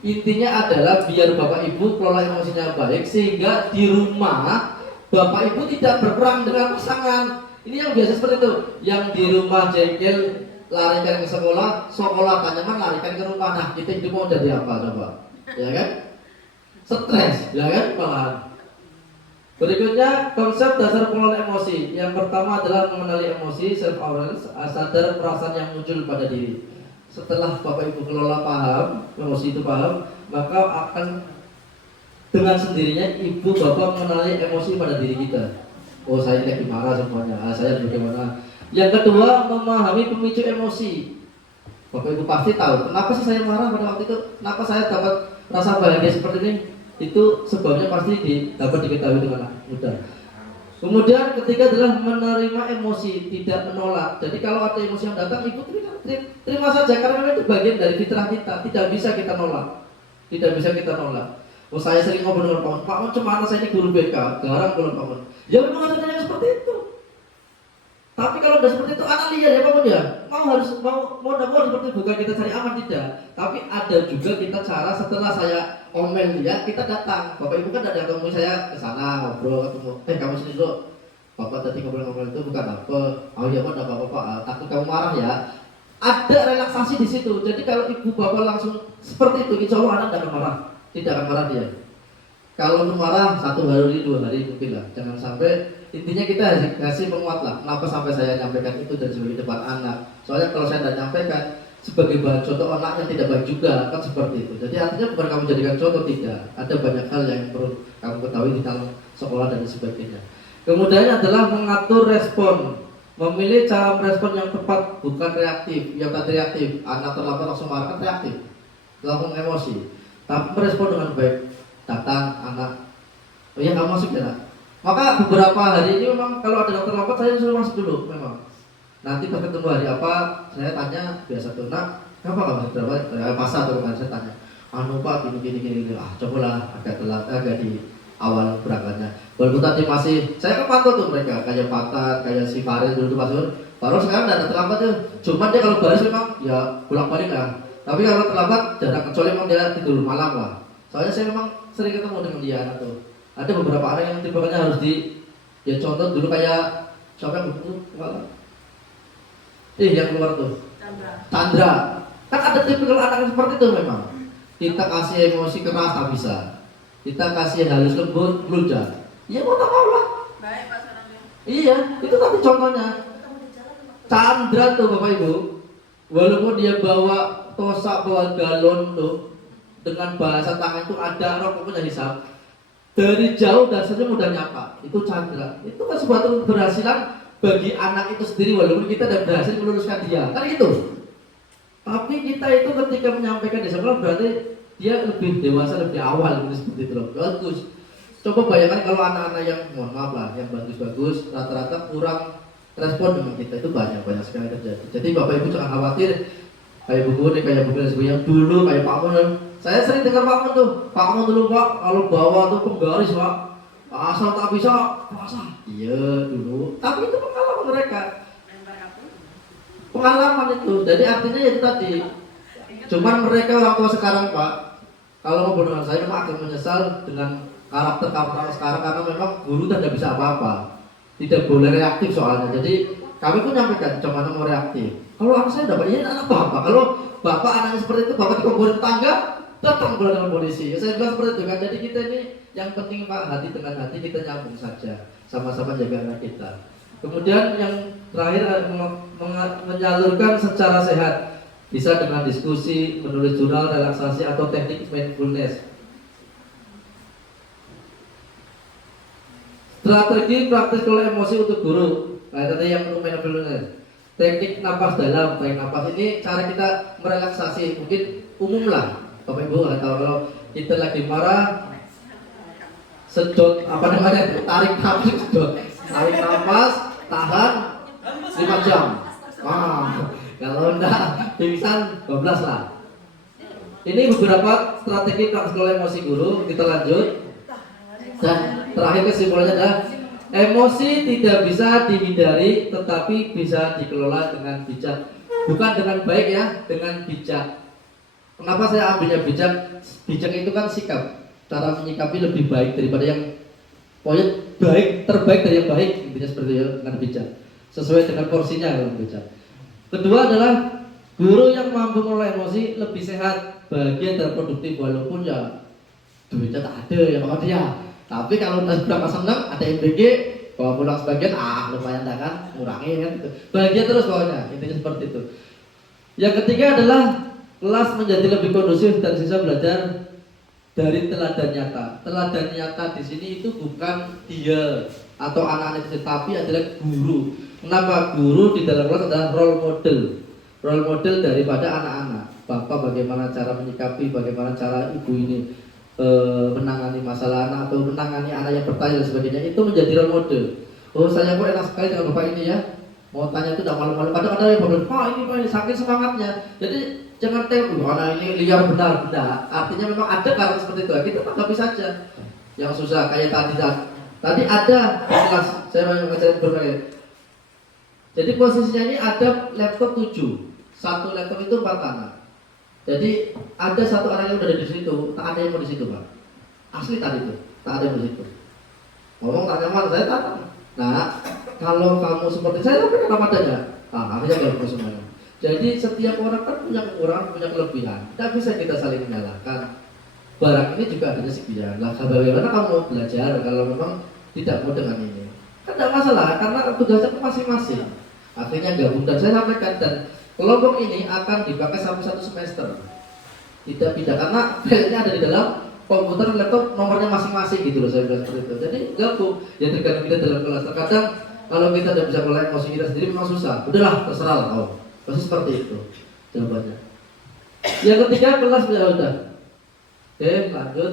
intinya adalah biar Bapak Ibu kelola emosinya baik, sehingga di rumah Bapak Ibu tidak berperang dengan pasangan. Ini yang biasa seperti itu. Yang di rumah jengkel larikan ke sekolah, sekolah tanyaman larikan ke rumah. Nah kita hidup mau jadi apa coba? Ya kan? Stres, ya kan? Malahan. Berikutnya konsep dasar pengelolaan emosi. Yang pertama adalah mengenali emosi, self awareness, sadar perasaan yang muncul pada diri. Setelah Bapak Ibu kelola paham, emosi itu paham, maka akan dengan sendirinya Ibu Bapak mengenali emosi pada diri kita. Oh saya lagi marah semuanya, saya bagaimana. Yang kedua memahami pemicu emosi. Bapak Ibu pasti tahu kenapa sih saya marah pada waktu itu, kenapa saya dapat rasa bahagia seperti ini. Itu sebabnya pasti dapat diketahui dengan mudah. Kemudian ketiga adalah menerima emosi, tidak menolak. Jadi kalau ada emosi yang datang, Ibu terima saja karena itu bagian dari fitrah kita. Tidak bisa kita nolak. Tidak bisa kita nolak. Oh saya sering ngobrol dengan Pak Mon cemana saya ini guru BK, garang belum Pak Mon. Ya memang ada yang seperti itu. Tapi kalau udah seperti itu anak lihat ya Pak Mon ya. Mau seperti itu, bukan kita cari aman tidak. Tapi ada juga kita cara setelah saya omel dia, kita datang. Bapak Ibu kan ada ketemu saya ke sana ngobrol ketemu. Kamu sini dulu. Bapak tadi ngobrol-ngobrol itu bukan apa. Oh iya Pak, apa-apa Pak. Takut kamu marah ya. Ada relaksasi di situ. Jadi kalau Ibu Bapak langsung seperti itu, insya Allah anak tidak akan marah. Tidak akan marah dia. Kalau marah 1 hari 2 hari mungkin lah. Jangan sampai intinya kita kasih penguat lah. Kenapa sampai saya nyampaikan itu dan sebagai depan anak. Soalnya kalau saya tidak nyampaikan sebagai bahan contoh anak yang tidak baik juga kan seperti itu. Jadi artinya bukan kamu jadikan contoh, tidak. Ada banyak hal yang perlu kamu ketahui di dalam sekolah dan sebagainya. Kemudian adalah mengatur respon, memilih cara merespon yang tepat, bukan reaktif. Yang tadi reaktif, anak terlambat langsung marah kan reaktif, langsung emosi. Tapi merespon dengan baik. Datang anak, oh iya kamu masuk ya nak. Maka beberapa hari ini memang kalau ada yang terlambat saya suruh masuk dulu memang. Nanti pas ketemu hari apa, saya tanya biasa tuh nak, kenapa kamu terlambat? Pas atau bukan saya tanya. Anu Pak gini. Cobalah agak telat, agak di awal berangkatnya. Walaupun tadi masih, saya kan pantau tuh mereka, kayak Fatar, kayak si Farid dulu tuh Pasur. Baru sekarang tidak ada terlambat tuh. Cuman dia kalau baris memang ya bolak-balik lah. Tapi kalau terlambat jarang, kecuali memang dia tidur malam lah. Soalnya saya memang sering ketemu dengan dia anak tuh. Ada beberapa orang yang tiba-tiba harus ya contoh dulu kayak siapa yang butuh yang keluar tuh Chandra. Kan ada tipikal anak seperti itu memang. Kita kasih emosi keras tak bisa. Kita kasih halus lembut bluda. Ya mau tak mau lah. Baik Pak Sarangnya. Iya, itu tadi contohnya. Chandra tuh Bapak Ibu, walaupun dia bawa tosak, bawa galon tuh, dengan bahasa tangan itu ada rokok punya hisap. Dari jauh dan senyum udah nyapa. Itu Chandra. Itu kan suatu keberhasilan bagi anak itu sendiri walaupun kita tidak berhasil meluruskan dia. Kan gitu. Tapi kita itu ketika menyampaikan di sekolah berarti dia lebih dewasa, lebih awal gitu, seperti itu loh. Bagus. Coba bayangkan kalau anak-anak yang mohon maaf lah, yang bagus-bagus rata-rata kurang respon dengan kita, itu banyak sekali terjadi. Jadi Bapak Ibu jangan khawatir. kayak buku ini, kayak buku yang dulu kayak Pak Mun. Saya sering dengar Pak Mun tuh, Pak Mun dulu Pak kalau bawa tuh penggaris Pak, asal tak bisa puasa. Iya dulu, tapi itu pengalaman mereka, pengalaman itu. Jadi artinya ya itu tadi. Cuman mereka orang tua sekarang Pak, kalau mau dengan saya memang akan menyesal dengan karakter sekarang karena memang guru tidak bisa apa-apa, tidak boleh reaktif soalnya. Jadi kami pun nyampaikan cuma mau reaktif. Kalau anak saya dapat ini anak bapak, kalau bapak anaknya seperti itu, bapak dikompori tetangga, datang pula dengan polisi. Ya, saya bilang seperti itu kan. Jadi kita ini yang penting Pak, hati dengan hati kita nyambung saja, sama-sama jaga anak kita. Kemudian yang terakhir menyalurkan secara sehat, bisa dengan diskusi, menulis jurnal, relaksasi atau teknik mindfulness. Strategi praktis kelola emosi untuk guru. Nah, tadi yang untuk mindfulness. Teknik napas dalam, tarik napas ini cara kita merelaksasi. Mungkin umum lah, Bapak Ibu atau kalau kita lagi marah, sedot apa namanya, tarik napas, sedot, tarik napas, tahan 5 jam. Kalau enggak pingsan 12 lah. Ini beberapa strategi praktis kelola emosi guru. Kita lanjut. Dan terakhir kesimpulannya adalah emosi tidak bisa dihindari, tetapi bisa dikelola dengan bijak. Bukan dengan baik ya, dengan bijak. Kenapa saya ambilnya bijak? Bijak itu kan sikap, cara menyikapi lebih baik daripada yang pokoknya baik, terbaik dari yang baik. Intinya seperti itu dengan bijak, sesuai dengan porsinya kalau bijak. Kedua adalah guru yang mampu mengelola emosi lebih sehat, bahagia dan produktif walaupun ya duitnya tak ada ya Pak dia. Tapi kalau udah berapa senang, ada MBG, bawa pulang sebagian, lumayan dah kan, ngurangi kan gitu. Bahagia terus pokoknya, intinya seperti itu. Yang ketiga adalah kelas menjadi lebih kondusif dan siswa belajar dari teladan nyata. Teladan nyata di sini itu bukan dia atau anak-anak itu, tapi adalah guru. Kenapa? Guru di dalam kelas adalah role model daripada anak-anak. Bapak bagaimana cara menyikapi, bagaimana cara ibu ini menangani masalah anak atau menangani anak yang bertanya dan sebagainya, itu menjadi role model. Oh saya kok enak sekali dengan bapak ini ya, mau tanya itu udah malu-malu. Kadang-kadang yang bapak ini saking semangatnya. Jadi jangan tengok anak ini liar benar. Artinya memang ada karakter seperti itu. Kita tanggapi saja. Yang susah kayak tadi ada di kelas saya mau ngajarin berbagai. Jadi posisinya ini ada laptop 7, satu laptop itu 4 anak. Jadi ada satu orang yang udah di situ, tak ada yang mau di situ Pak. Asli tadi itu, tak ada yang di situ. Ngomong tak nyaman, saya tak. Nah, kalau kamu seperti saya, tapi kenapa adanya? Akhirnya gak semuanya. Jadi setiap orang kan punya kekurangan, punya kelebihan. Tidak bisa kita saling menyalahkan. Barang ini juga ada sekian. Lah, bagaimana kamu mau belajar kalau memang tidak mau dengan ini? Kan tidak masalah, karena tugasnya masing-masing. Akhirnya gabung dan saya sampaikan dan kelompok ini akan dipakai sampai 1 semester. Tidak pindah karena filenya ada di dalam komputer dan laptop, nomornya masing-masing gitu loh, saya bilang seperti itu. Jadi gabung, ya tergantung kita dalam kelas. Terkadang kalau kita tidak bisa mengelola emosi kita sendiri memang susah. Udahlah, terserah lah kau. Pasti seperti itu jawabannya. Yang ketiga kelas udah. Oke, lanjut.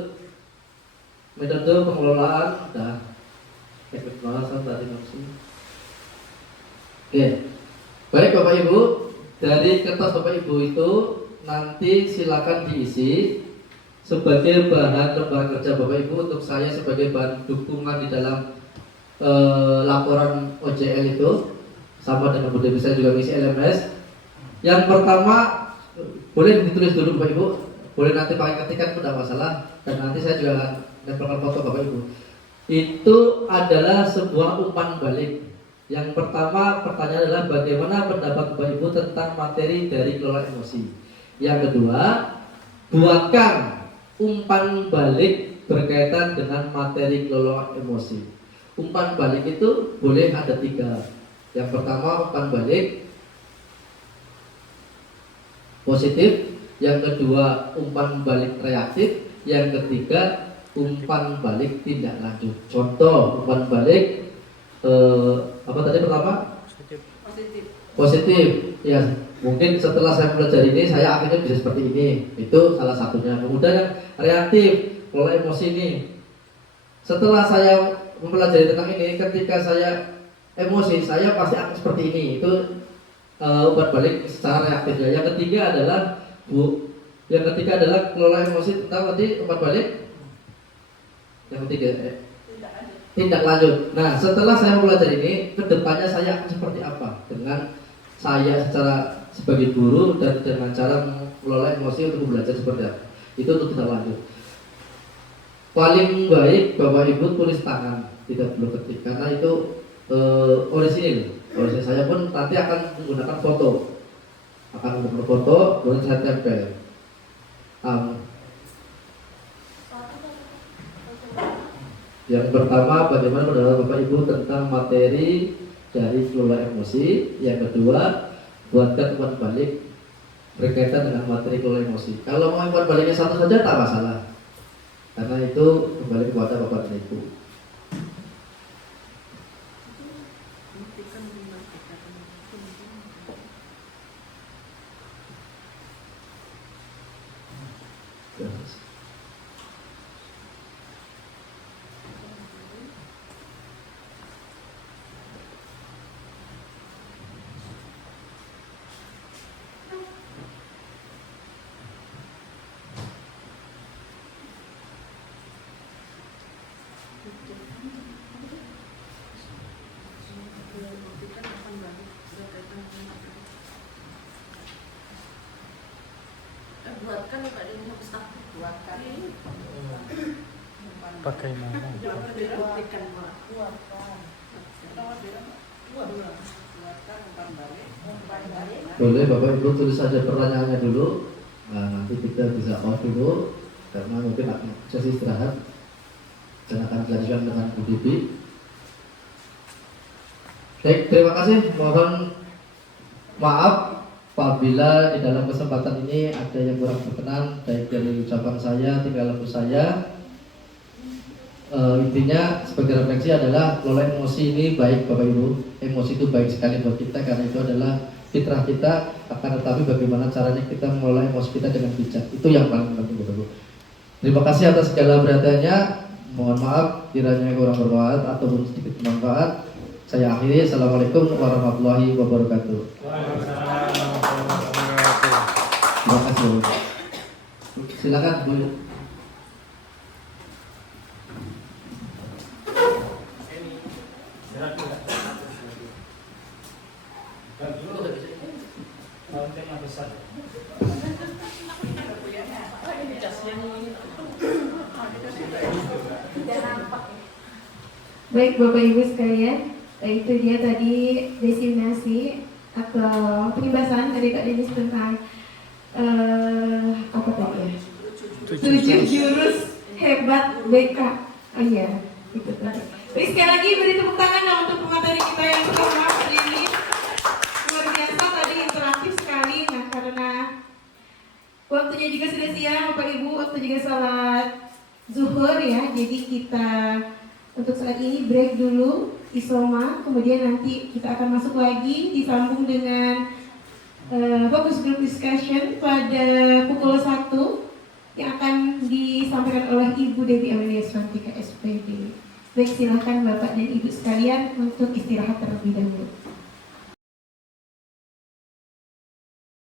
Metode pengelolaan udah. Efek pembahasan tadi langsung. Oke. Baik Bapak Ibu, dari kertas Bapak Ibu itu nanti silakan diisi sebagai bahan lembar kerja Bapak Ibu untuk saya sebagai bahan dukungan di dalam laporan OJL itu, sama dengan Bu Dewi saya juga ngisi LMS. Yang pertama boleh ditulis dulu Bapak Ibu, boleh nanti pakai ketikan pun tidak masalah, dan nanti saya juga nempelkan foto Bapak Ibu. Itu adalah sebuah umpan balik. Yang pertama pertanyaan adalah bagaimana pendapat Bapak Ibu tentang materi dari kelola emosi. Yang kedua, buatkan umpan balik berkaitan dengan materi kelola emosi. Umpan balik itu boleh ada 3. Yang pertama umpan balik positif, yang kedua umpan balik reaktif, yang ketiga umpan balik tindak lanjut. Contoh umpan balik apa tadi pertama? Positif. Ya, mungkin setelah saya belajar ini saya akhirnya bisa seperti ini. Itu salah satunya. Kemudian yang reaktif, kelola emosi ini. Setelah saya mempelajari tentang ini, ketika saya emosi, saya pasti akan seperti ini. Itu umpan balik secara reaktif ya. Yang ketiga adalah kelola emosi tentang nanti umpan balik. Yang ketiga tindak lanjut. Nah, setelah saya belajar ini, kedepannya saya akan seperti apa dengan saya secara sebagai guru dan dengan cara mengelola emosi untuk belajar seperti apa. Itu untuk tindak lanjut. Paling baik Bapak Ibu tulis tangan, tidak perlu ketik, karena itu orisinil. Orisinil saya pun nanti akan menggunakan foto, kemudian saya tempel. Yang pertama, bagaimana menurut Bapak Ibu tentang materi dari kelola emosi. Yang kedua, buatkan umpan balik berkaitan dengan materi kelola emosi. Kalau mau umpan baliknya satu saja tak masalah, karena itu kembali kepada Bapak dan Ibu. Buatkan Pak Dini Ustaz, buatkan. Bagaimana? Boleh Bapak Ibu tulis saja pertanyaannya dulu. Nah, nanti kita bisa off dulu karena mungkin akan sesi istirahat dan akan dilanjutkan dengan Bu Devi. Baik, terima kasih. Mohon maaf apabila di dalam kesempatan ini ada yang kurang berkenan, baik dari ucapan saya, tingkah laku saya. Intinya sebagai refleksi adalah kelola emosi ini baik Bapak Ibu. Emosi itu baik sekali buat kita karena itu adalah fitrah kita. Akan tetapi bagaimana caranya kita mengelola emosi kita dengan bijak, itu yang paling penting Bapak Ibu. Terima kasih atas segala perhatiannya. Mohon maaf kiranya kurang bermanfaat ataupun sedikit bermanfaat. Saya akhiri. Assalamualaikum warahmatullahi wabarakatuh. Terima kasih. Silakan Bu. Baik Bapak Ibu sekalian, itu dia tadi destinasi atau penjelasan dari Kak Denis tentang apa tadi ya? 7 jurus hebat BK. Oh iya, itu tadi. Jadi sekali lagi beri tepuk tangan dong untuk pemateri kita yang terhormat hari ini. Luar biasa tadi, interaktif sekali. Nah, karena waktunya juga sudah siang Bapak Ibu, waktu juga salat zuhur ya. Jadi kita untuk saat ini break dulu, isoma, kemudian nanti kita akan masuk lagi disambung dengan focus group discussion pada pukul 1 yang akan disampaikan oleh Ibu Devi Amelia Swantika SPD. Baik, silakan Bapak dan Ibu sekalian untuk istirahat terlebih dahulu.